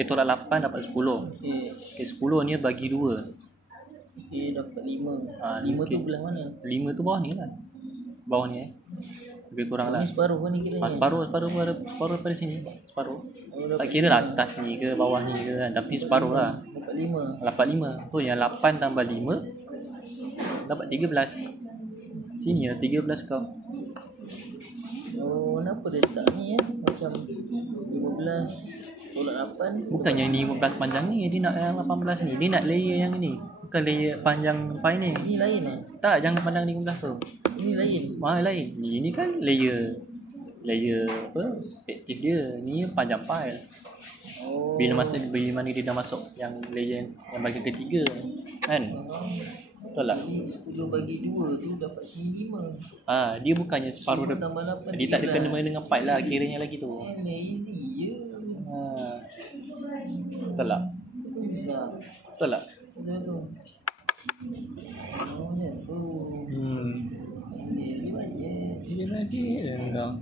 tolak 8 dapat 10. Okey, Okey, 10 ni bagi 2. okey dapat 5. 5 okey. tu belah mana? 5 tu bawah ni kan. Bawah ni lebih kurang lah. Ni separuh kan ni kiranya. Separuh pada sini. Separuh. Tak kira lah atas ni ke bawah ni ke kan. Tapi separuh lah. Dapat 5. Dapat 5. Tu yang 8 tambah 5 dapat 13. Sini lah 13 kau. Oh, kenapa dia tak ni macam 15 tolak 8. Bukan yang ni 15 panjang ni. Dia nak yang 18 ni. Dia nak layer yang ni. Bukan layer panjang pi ni. Ini lain Tak, jangan pandang ni 15 tu. Ini lain. Lain. Ni kan layer apa? Aktif dia. Ni panjang file. Oh. Bila mana dia dah masuk yang layer yang bahagian ketiga kan. Betul tak? Jadi 10 bagi 2 tu dapat sini 5. Dia bukannya separuh 5 tambah 8. dia tak ada kena dengan pipe lah kiranya lagi tu. Easy je. Betul tak? Susah. Betul tak? Betul tu. Oh, ya tu. Ini bajet. Dia lagi enggak.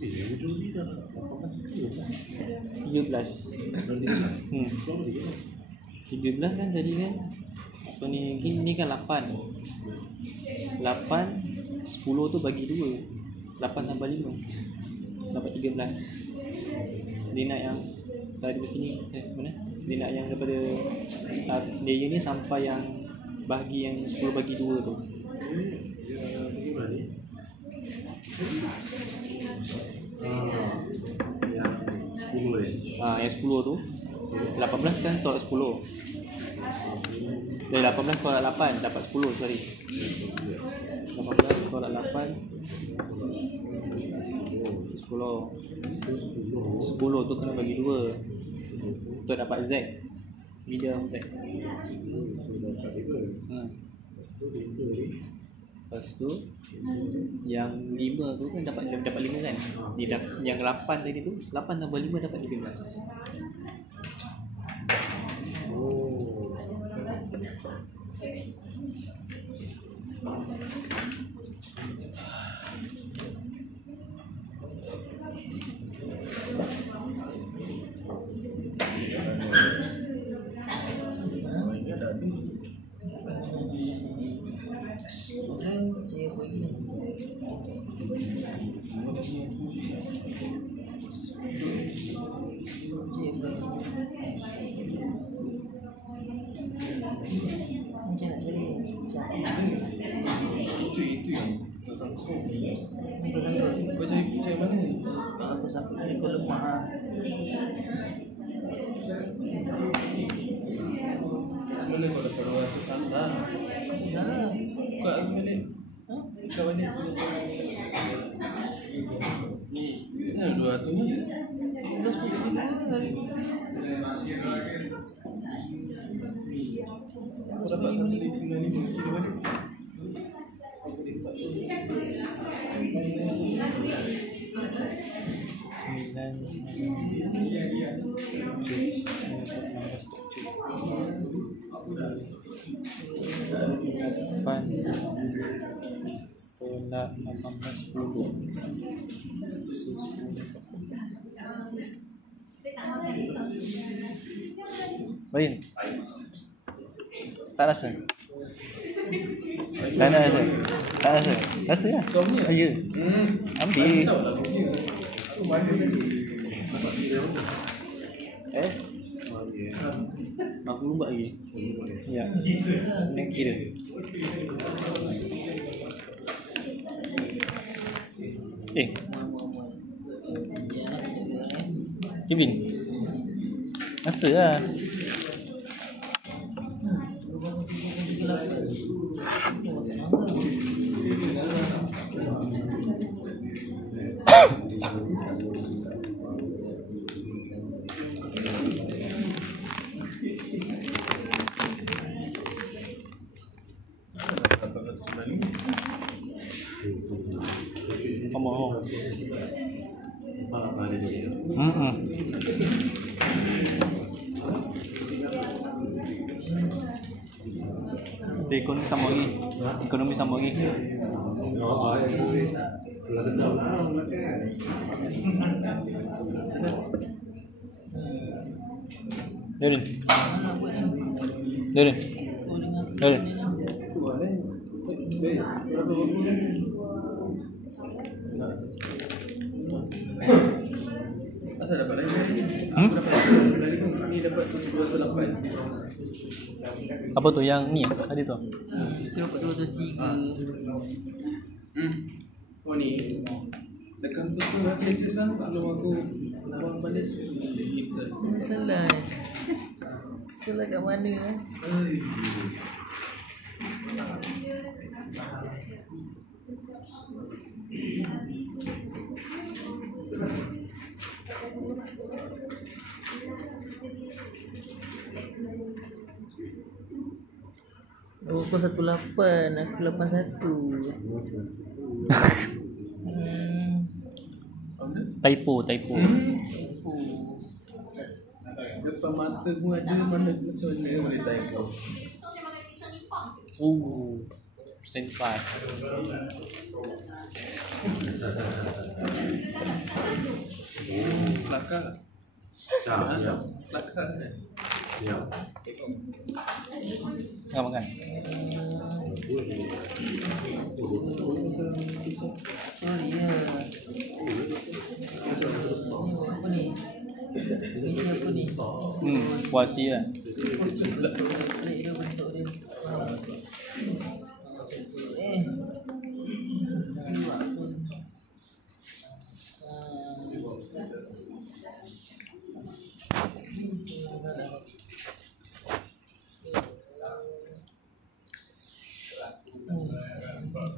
Ujung ni dah 18 13 kan tadi kan. Apa ni kan 8 10 tu bagi 2. 8 tambah 5 dapat 13. Dia nak yang dari sini mana? Dia nak yang daripada layer ni sampai yang bahagi yang 10 bagi 2 tu. Yang 10 Yang 10 tu 18 kan tolak 10. 18 tolak 8 dapat 10, sorry. 18 tolak 8 10 tu kena bagi 2 untuk dapat Z, medium Z. Lepas tu yang 5 tu kan dapat 5 kan. Dia yang 8 tadi tu 8 tambah 5 dapat 13. Itu yang tersangkut. Kau cari mana ni? Kalau tersangkut ni kau lemah Macam mana kau dapat orang tu salah? Salah. Buka aku balik. Buka balik. Ni, sana 200 ni. 12 pun hari ni. Aku dapat 195 kira balik. tolak 1810. Isi 10. Baik. Tak rasa? Tak rasa? Tak rasa? Rasa lah. Ya. Ambil. Aku lupa lagi. Ya. Nak kira. Kevin. Rasa lah. Ekonomi sama lagi. Ekonomi sama lagi. Darin. Darin. Darin. Asal dapat lagi? Aku dapat 9,500. Ni dapat 208. Apa tu yang ni tadi tu? Kita dapat 203. Oh ni. Dekat tu latest lah sebelum aku buang balik. Salah. Salah kat mana eh? Oh, kau 18, aku 81. Typo. Depan mata pun ada, mana macam mana boleh typo. Senpai. Kelakar. Kelakar kan? Ya. Enggak makan. Sorry ya. Apa ni? Ini siapa ni? Puati lah. Pelik dia bentuk dia.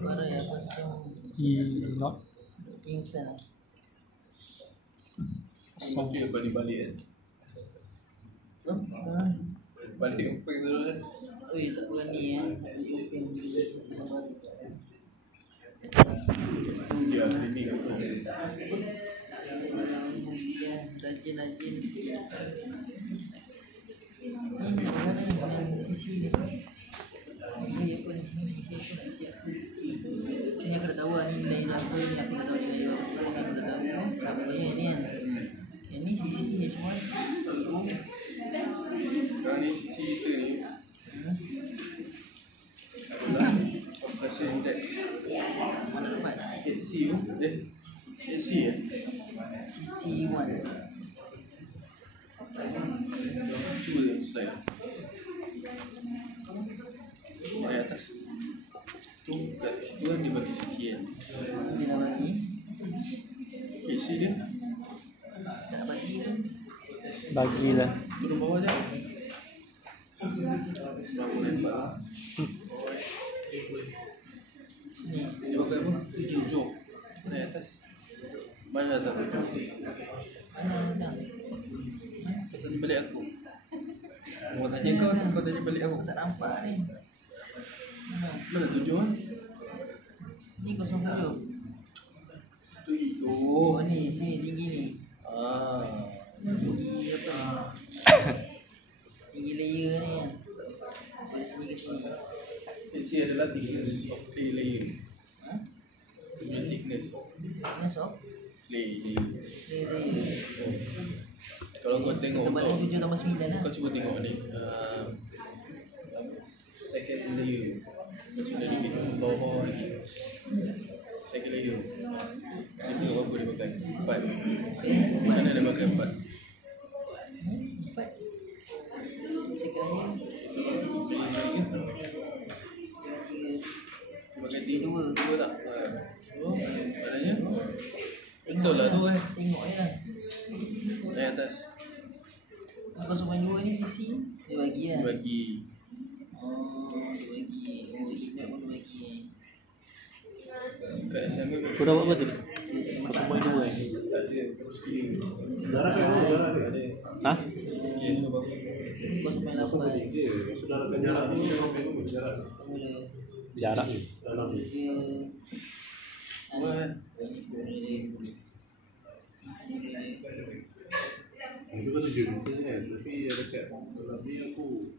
Marah ya macam Not. pingsan. Mungkin yang balik-balik kan? Balik open dulu kan? Oi, tak berani ya. Open. Ya, ini Rajin-rajin. Sisi ni. Isi apa ni? Isi apa? Ini aku dah tahu lah ni nilai dia apa. Ni aku dah tahu nilai dia apa. Ni aku dah tahu. Sama ni kan. Yang ni sisi ni semua. Sekarang ni sisi kita ni Compression index Mana dapat? HC tu HC ya? Sisi 1. Tu je slide Dari atas tu kat situ kan dia bagi sisi kan Dia dah bagi. HC dia Tak nak bagi pun. Bagilah. turun bawah je berapa lembar Ni. dia pakai apa? Hijau naik atas mana atas hijau Mana dah? kau tanya balik aku mau tanya kau atau kau tanya balik aku Aku tak nampak ni. mana 7 kan? Ni 07. Tu hijau Oh ni, sini tinggi ni. Tinggi apa? Tinggi layer ni kan. Dari sini ke sini. HC adalah thickness of clay layer thickness of Layer. layer. Kalau kau tengok Tebalan untuk 7 tambah 9 lah. kau cuba tengok ni second layer. Macam dari kita bawah-bawah ni. Second layer. Kita tengok berapa dia pakai. 4. Mana dia pakai 4? 4. Second layer. Pakai dua tak? So, maknanya betul lah tu Tengok je lah. Naik atas. 0.2 ni sisi dia bagi lah. Dia bagi. Oh, dia bagi. Oh, ingat pun dia bagi. Kat assignment Kau dapat apa tadi? 0.2 eh? Jarak dia. Ha? Okay, so berapa? 0.8. Saudarakan jarak ni jarak. Boleh. Jarak. Dalam ni. Dia Buat. Itu kan 7 meter kan. Tapi dekat dalam ni aku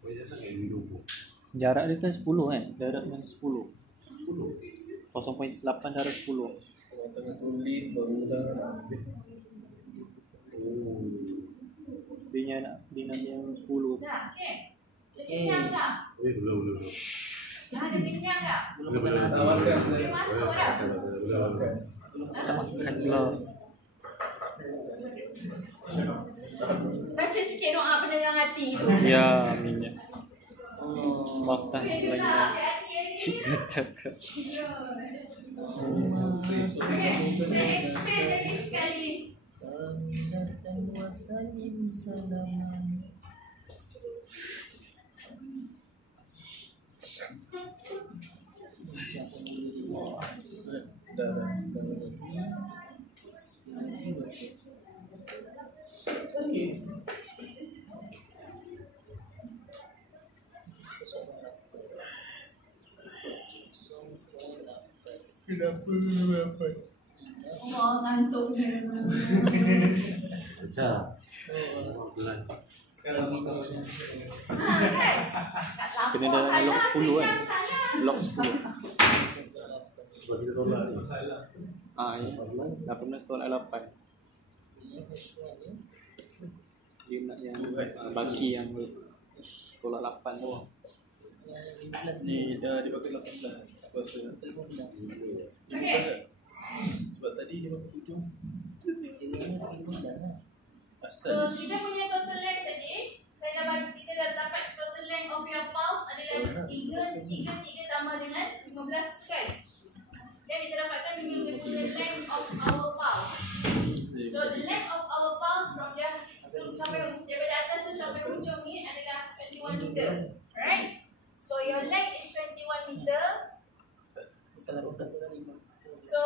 banyak sangat yang 20. Jarak dia kan 10 kan? Jarak dengan 10. 10. 0.8 darah 10. Kalau tengah tulis baru dah. Oh. Dia nak yang 10. Dah, okey. Kenyang tak? Belum. Dah ada kenyang tak? belum makan nasi. Dia masuk dah. Tak makan pula. Baca sikit doa penerangan hati tu. Ya, amin ya. Oh. Maftah Okey, lagi. dah hati-hati lagi. Okey, saya explain lagi sekali. Tahmidatan wa salim salaman. Kenapa? Oh, ngantuknya. Macam. Sekarang ni kau macam Ha, kan? Kat lapor Kena dalam salah, log 10 kan? kenyang salah. Blok 10. Sebab kita tolak ni. Ah, ya. 18 tolak 8. Dia nak yang baki yang tolak 8 tu. Ni dah dia pakai 18. Aku rasa. Okey. Sebab tadi dia pakai 7. So, Asal kita punya total length tadi, kita dah dapat total length of your pulse adalah 3 tambah dengan 15 kan? Dan kita dapatkan the length of our pulse. So, the length of our pulse from there sampai daripada atas tu sampai hujung ni adalah 21 meter. Alright? So, your length is 21 meter. Sekarang 12 kali 5. So,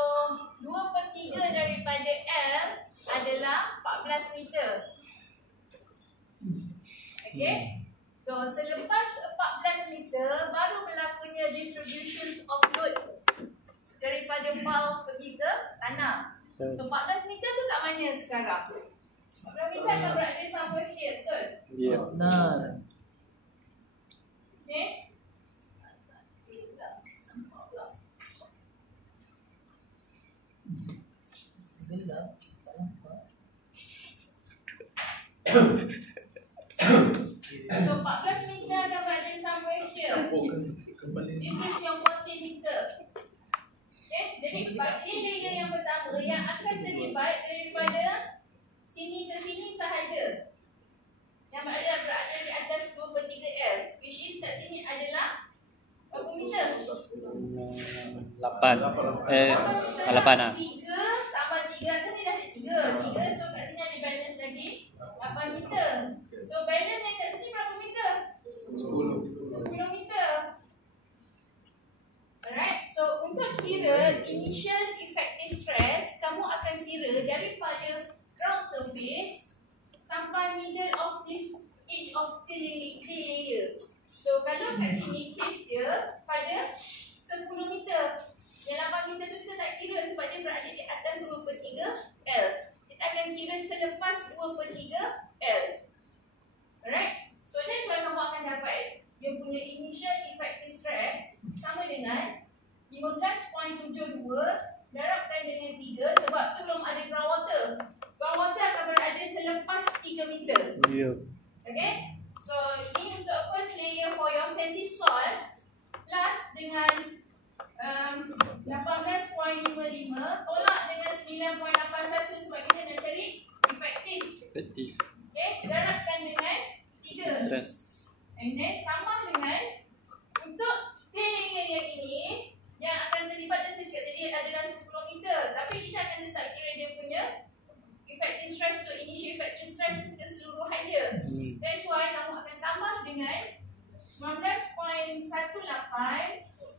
2/3 daripada L adalah 14 meter. Okay? So, selepas 14 meter, baru berlakunya distributions of load daripada pulse pergi ke tanah. So, 14 meter tu kat mana sekarang? 14 meter akan berada somewhere here, betul? Ya. Benar. Okay? Gelap. Tak nampak. So, 14 meter akan berada somewhere here. campurkan kembali. This is your 40 meter. Okay, jadi ini layer yang pertama yang akan terlibat daripada sini ke sini sahaja. Yang berada di atas 2/3 L, which is kat sini adalah berapa meter? 8. 8 lah. 3 tambah 3, kan dia dah ada 3, so kat sini ada balance lagi 8 meter. So balance yang kat sini berapa meter? 10 meter. Alright, so untuk kira initial effective stress, kamu akan kira daripada ground surface sampai middle of this edge of the layer. So kalau kat sini case dia pada 10 meter. Yang 8 meter tu kita tak kira sebab dia berada di atas 2/3 L. Kita akan kira selepas 2/3 L. Alright, so that's why kamu akan dapat dia punya initial effective stress sama dengan 15.72 darabkan dengan 3 sebab tu belum ada groundwater. Groundwater akan berada selepas 3 meter. Ya. Okay? So, ni untuk first layer for your sandy soil plus dengan 18.55 tolak dengan 9.81 sebab kita nak cari efektif. Efektif. Okay? Darabkan dengan 3. Stress. And then tambah dengan untuk layer yang ini yang akan terlibat dan saya cakap tadi adalah 10 meter. Tapi kita akan tetap kira dia punya effective stress to initial effective stress keseluruhan dia. That's why kamu akan tambah dengan 19.18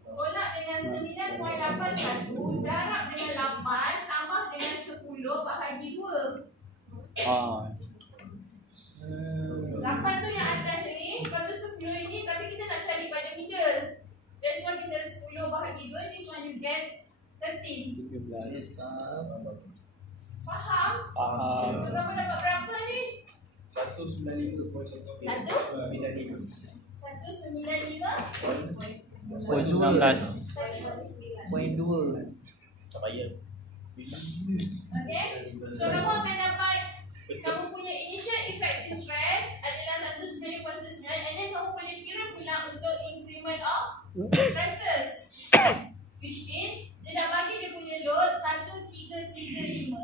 tolak dengan 9.81 darab dengan 8 tambah dengan 10 bahagi 2. 8 tu yang atas ni, lepas tu 10 ini tapi kita nak cari pada middle. That's why kita 10 bahagi 2, this one you get 13. 17. Faham? So kamu dapat berapa ni? 195.195. 195.19. Poin 19. Poin 2. Tak payah. Okay? So kamu akan dapat kamu punya initial effective stress adalah 190.9 and then kamu boleh kira pula untuk increment of stresses which is dia dah bagi dia punya load 1335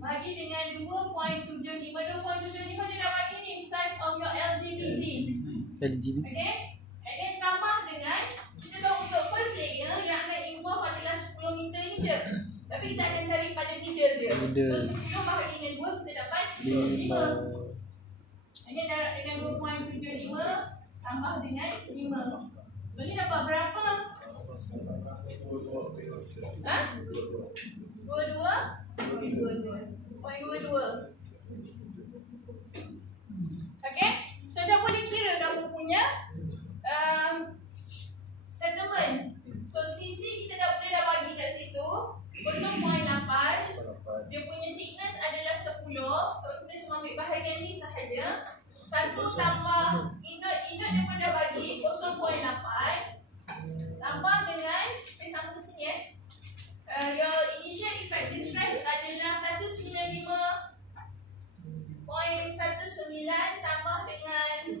bagi dengan 2.75. 2.75 dia dah bagi ni size of your LGBT. LGBT. Okay? And then tambah dengan kita tahu untuk first layer yang akan involve adalah 10 meter ni je. Tapi kita akan cari pada middle dia. So 10 bahagi dengan 2 kita dapat 5. Ini darab dengan 2.75 tambah dengan 5. So ni dapat berapa? Ha? 22.22. Okay? So dah boleh kira kamu punya settlement. So CC kita dah bagi kat situ 0.8. Dia punya thickness adalah 10. So kita cuma ambil bahagian ni sahaja. 1 tambah inut dia pun dah bagi 0.8 tambah dengan saya sambung ke sini your initial effective stress adalah 195.19 tambah dengan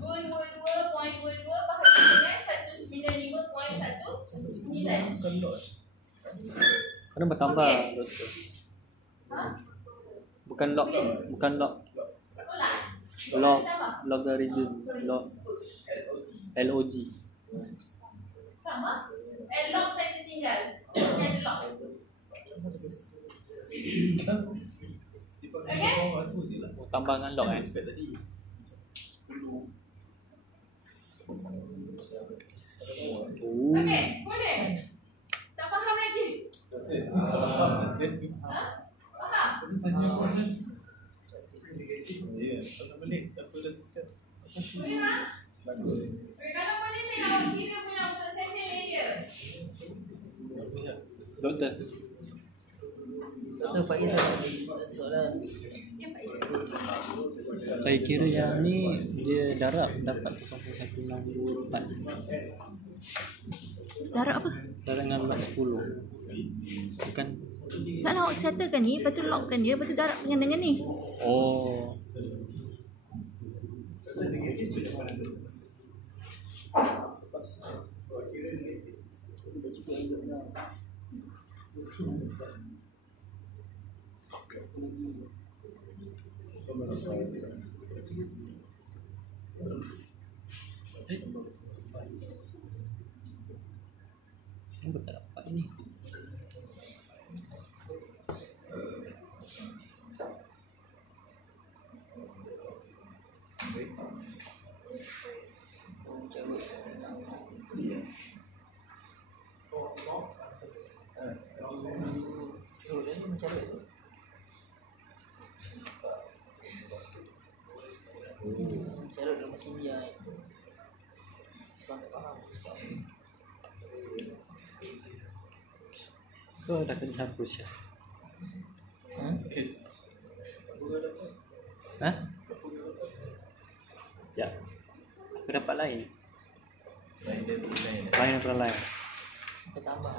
222.22 bahagi dengan 195.19. Kena bertambah. Okay. Betul. Ha? Bukan log. Tolak. Logarithm. LOG. Sama. Log saya tertinggal. Yang log. Okay? Tambah dengan log Cakap tadi 10. Okay, boleh. Tak faham lagi? Ha? Faham? Ya, kalau boleh apa dah teruskan. Boleh tak? Kalau boleh saya nak kira pula untuk second layer. Doktor. Dr. Faiz ada soalan. Ya, Pak Is. Saya kira yang ni dia darab dapat 0.164. Darab apa? Darab dengan 10. Bukan. Tak lah, awak settlekan ni, lepas tu lockkan dia, lepas tu darab dengan ni. Oh. Kenapa tak dapat ni? Carut dalam mesin dia. Tak faham. Kau dah kena hapus ya? Ha? Ya. Aku dapat lain. Lain daripada lain. Kita tambah.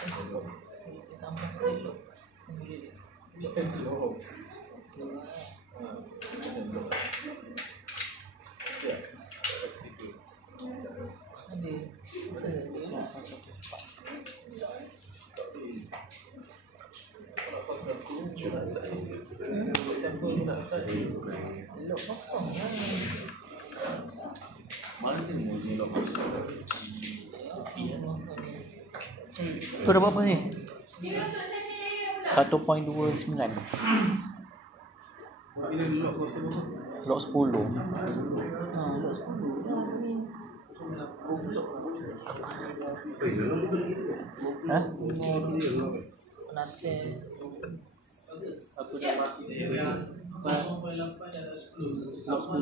Tambah elok. Elok kosong kan. Mana mau elok kosong? Kau dah berapa ni? Dia untuk second layer pula. 1.29. Ini elok kosong apa? Lot 10. Elok 10. Ha? Penantin. Aku dah mati. Lot 10.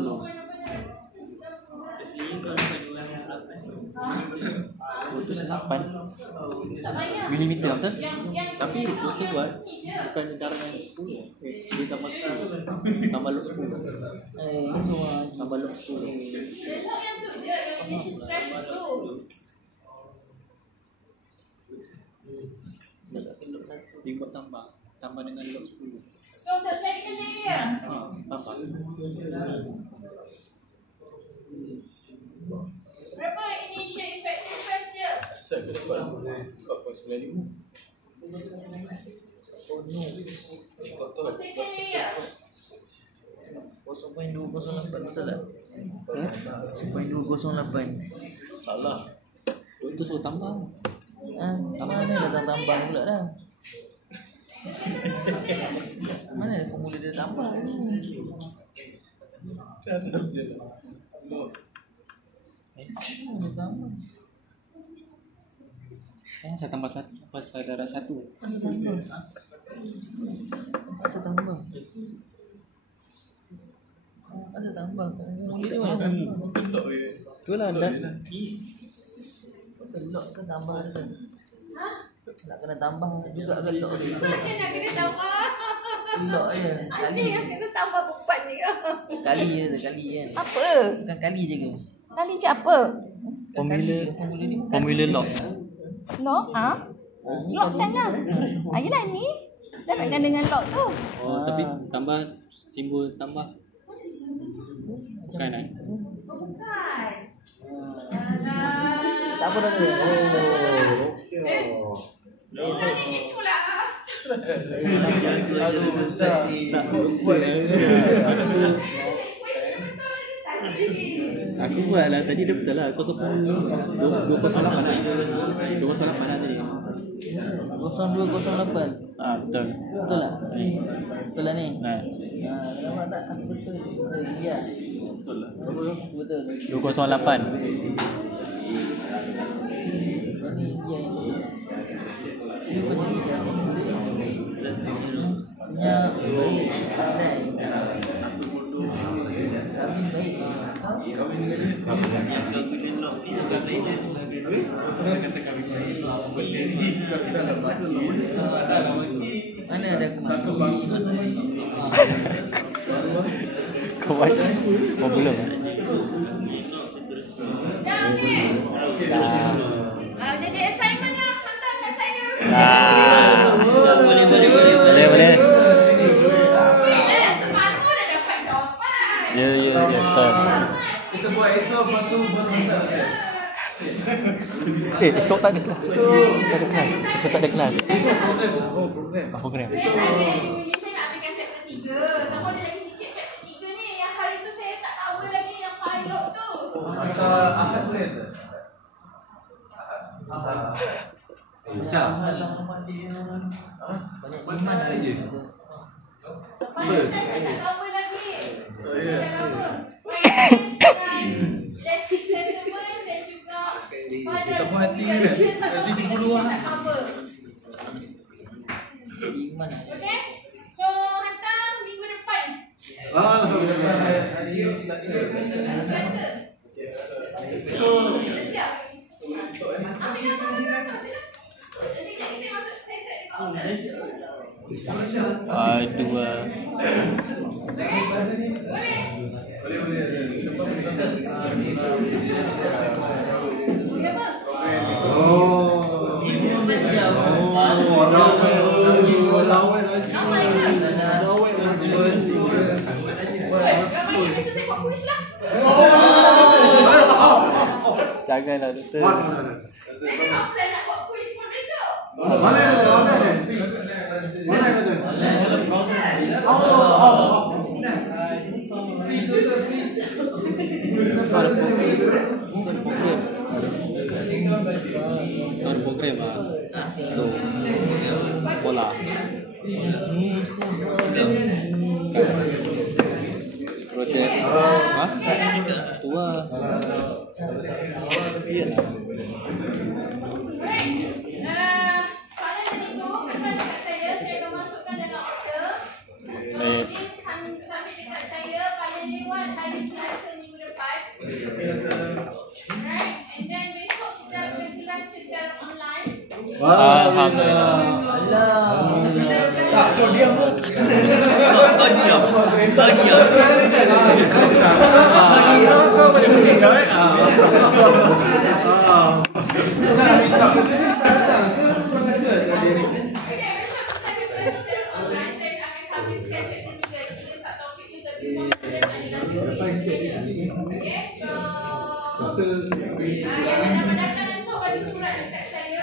Itu 8 Tak banyak. milimeter betul? Yang Tapi yang itu yang buat ni je. bukan darah yang 10. Dia tambah 10. Tambah lot 10. Ini semua Tambah lot 10. Elok yang tu je, yang initial stretch tu. Dia buat tambah dengan lot 10. So untuk second layer, Tambah. berapa initial effective press dia? Asal aku dapat 4.95. Kau tahu Second layer. 0.208 betul tak? 0.208. Salah. Itu suruh tambah. Mana dah tambah pula dah. Mana ada formula dia tambah ni? Dah je lah. Mana tambah? Saya tambah satu. Pasal darah 1. Asal tambah. Asal tambah. Formula dia mana? Elok je. Itulah dah. Telok ke tambah dia? Nak kena tambah juga ke lok dia? Mana nak kena tambah? Lok je. Ada yang kena tambah beban ni ke? Kali je, kali kan. Apa? Bukan kali je ke? Kali je apa? Formula lock. Lock? Ha? Lock kan lah. Yelah ni. Dah nak ganda dengan lock tu. Oh, tapi tambah simbol tambah. Bukan Bukan. Tak apa dah ke? Bukan ni kecu lah. Aduh, besar. Tak buat lagi. Aku buat lah tadi dia betul lah. 208 lah. 208 lah tadi. 0208. Ah betul. Betul tak? Betul lah ni? Nah, Nampak tak? Aku betul. Ya. Betul lah. Berapa? Betul. 208. Ini dia ini. Ini pun dia. Ya, baik. Kami baik. Kahwin dengan dia. Mana ada Satu bangsa. Kau buat? Oh belum. Dah habis. Dah. Jadi assignment lah. Hantar kat saya. boleh. Boleh. Separuh dah dapat jawapan. Ya betul. Kita buat esok, lepas tu buat masak. Esok tak ada kelas. Esok tak ada kelas. Oh, program. Program. Saya nak ambilkan chapter 3. Sama ada lagi sikit chapter 3 ni. Yang hari tu saya tak cover lagi yang pilot tu. Ahad boleh tak? Ahad. banyak iman je. Lepas tu saya tak cover lagi. Saya tak cover. Plastic settlement dan juga Kita buat hati ni dah. Nanti tipu dua. tak cover. iman. Okay? So hantar minggu depan. Selasa. Siap. Ambil gambar. Nanti saya masuk, saya set dekat order. 2. Boleh? Boleh apa? Ini pun dah siap. Ramai ke? Ramai ni besok saya buat kuis lah. Janganlah doktor. Saya memang plan nak buat kuis pun besok. Ada program lah. So sekolah. Projek tu lah. Soalan tadi tu hantar dekat saya akan masukkan dalam order. Please submit dekat saya pada lewat hari Selasa minggu depan. Right? And then besok kita akan kelas secara online. Alhamdulillah. Kau diam. Kau banyak kuning dah Okay, besok kita akan kelas secara online. Saya akan habiskan chapter 3 kita start topik juga before student adalah theory. Okay, so yang nak mendaftar besok bagi surat dekat saya.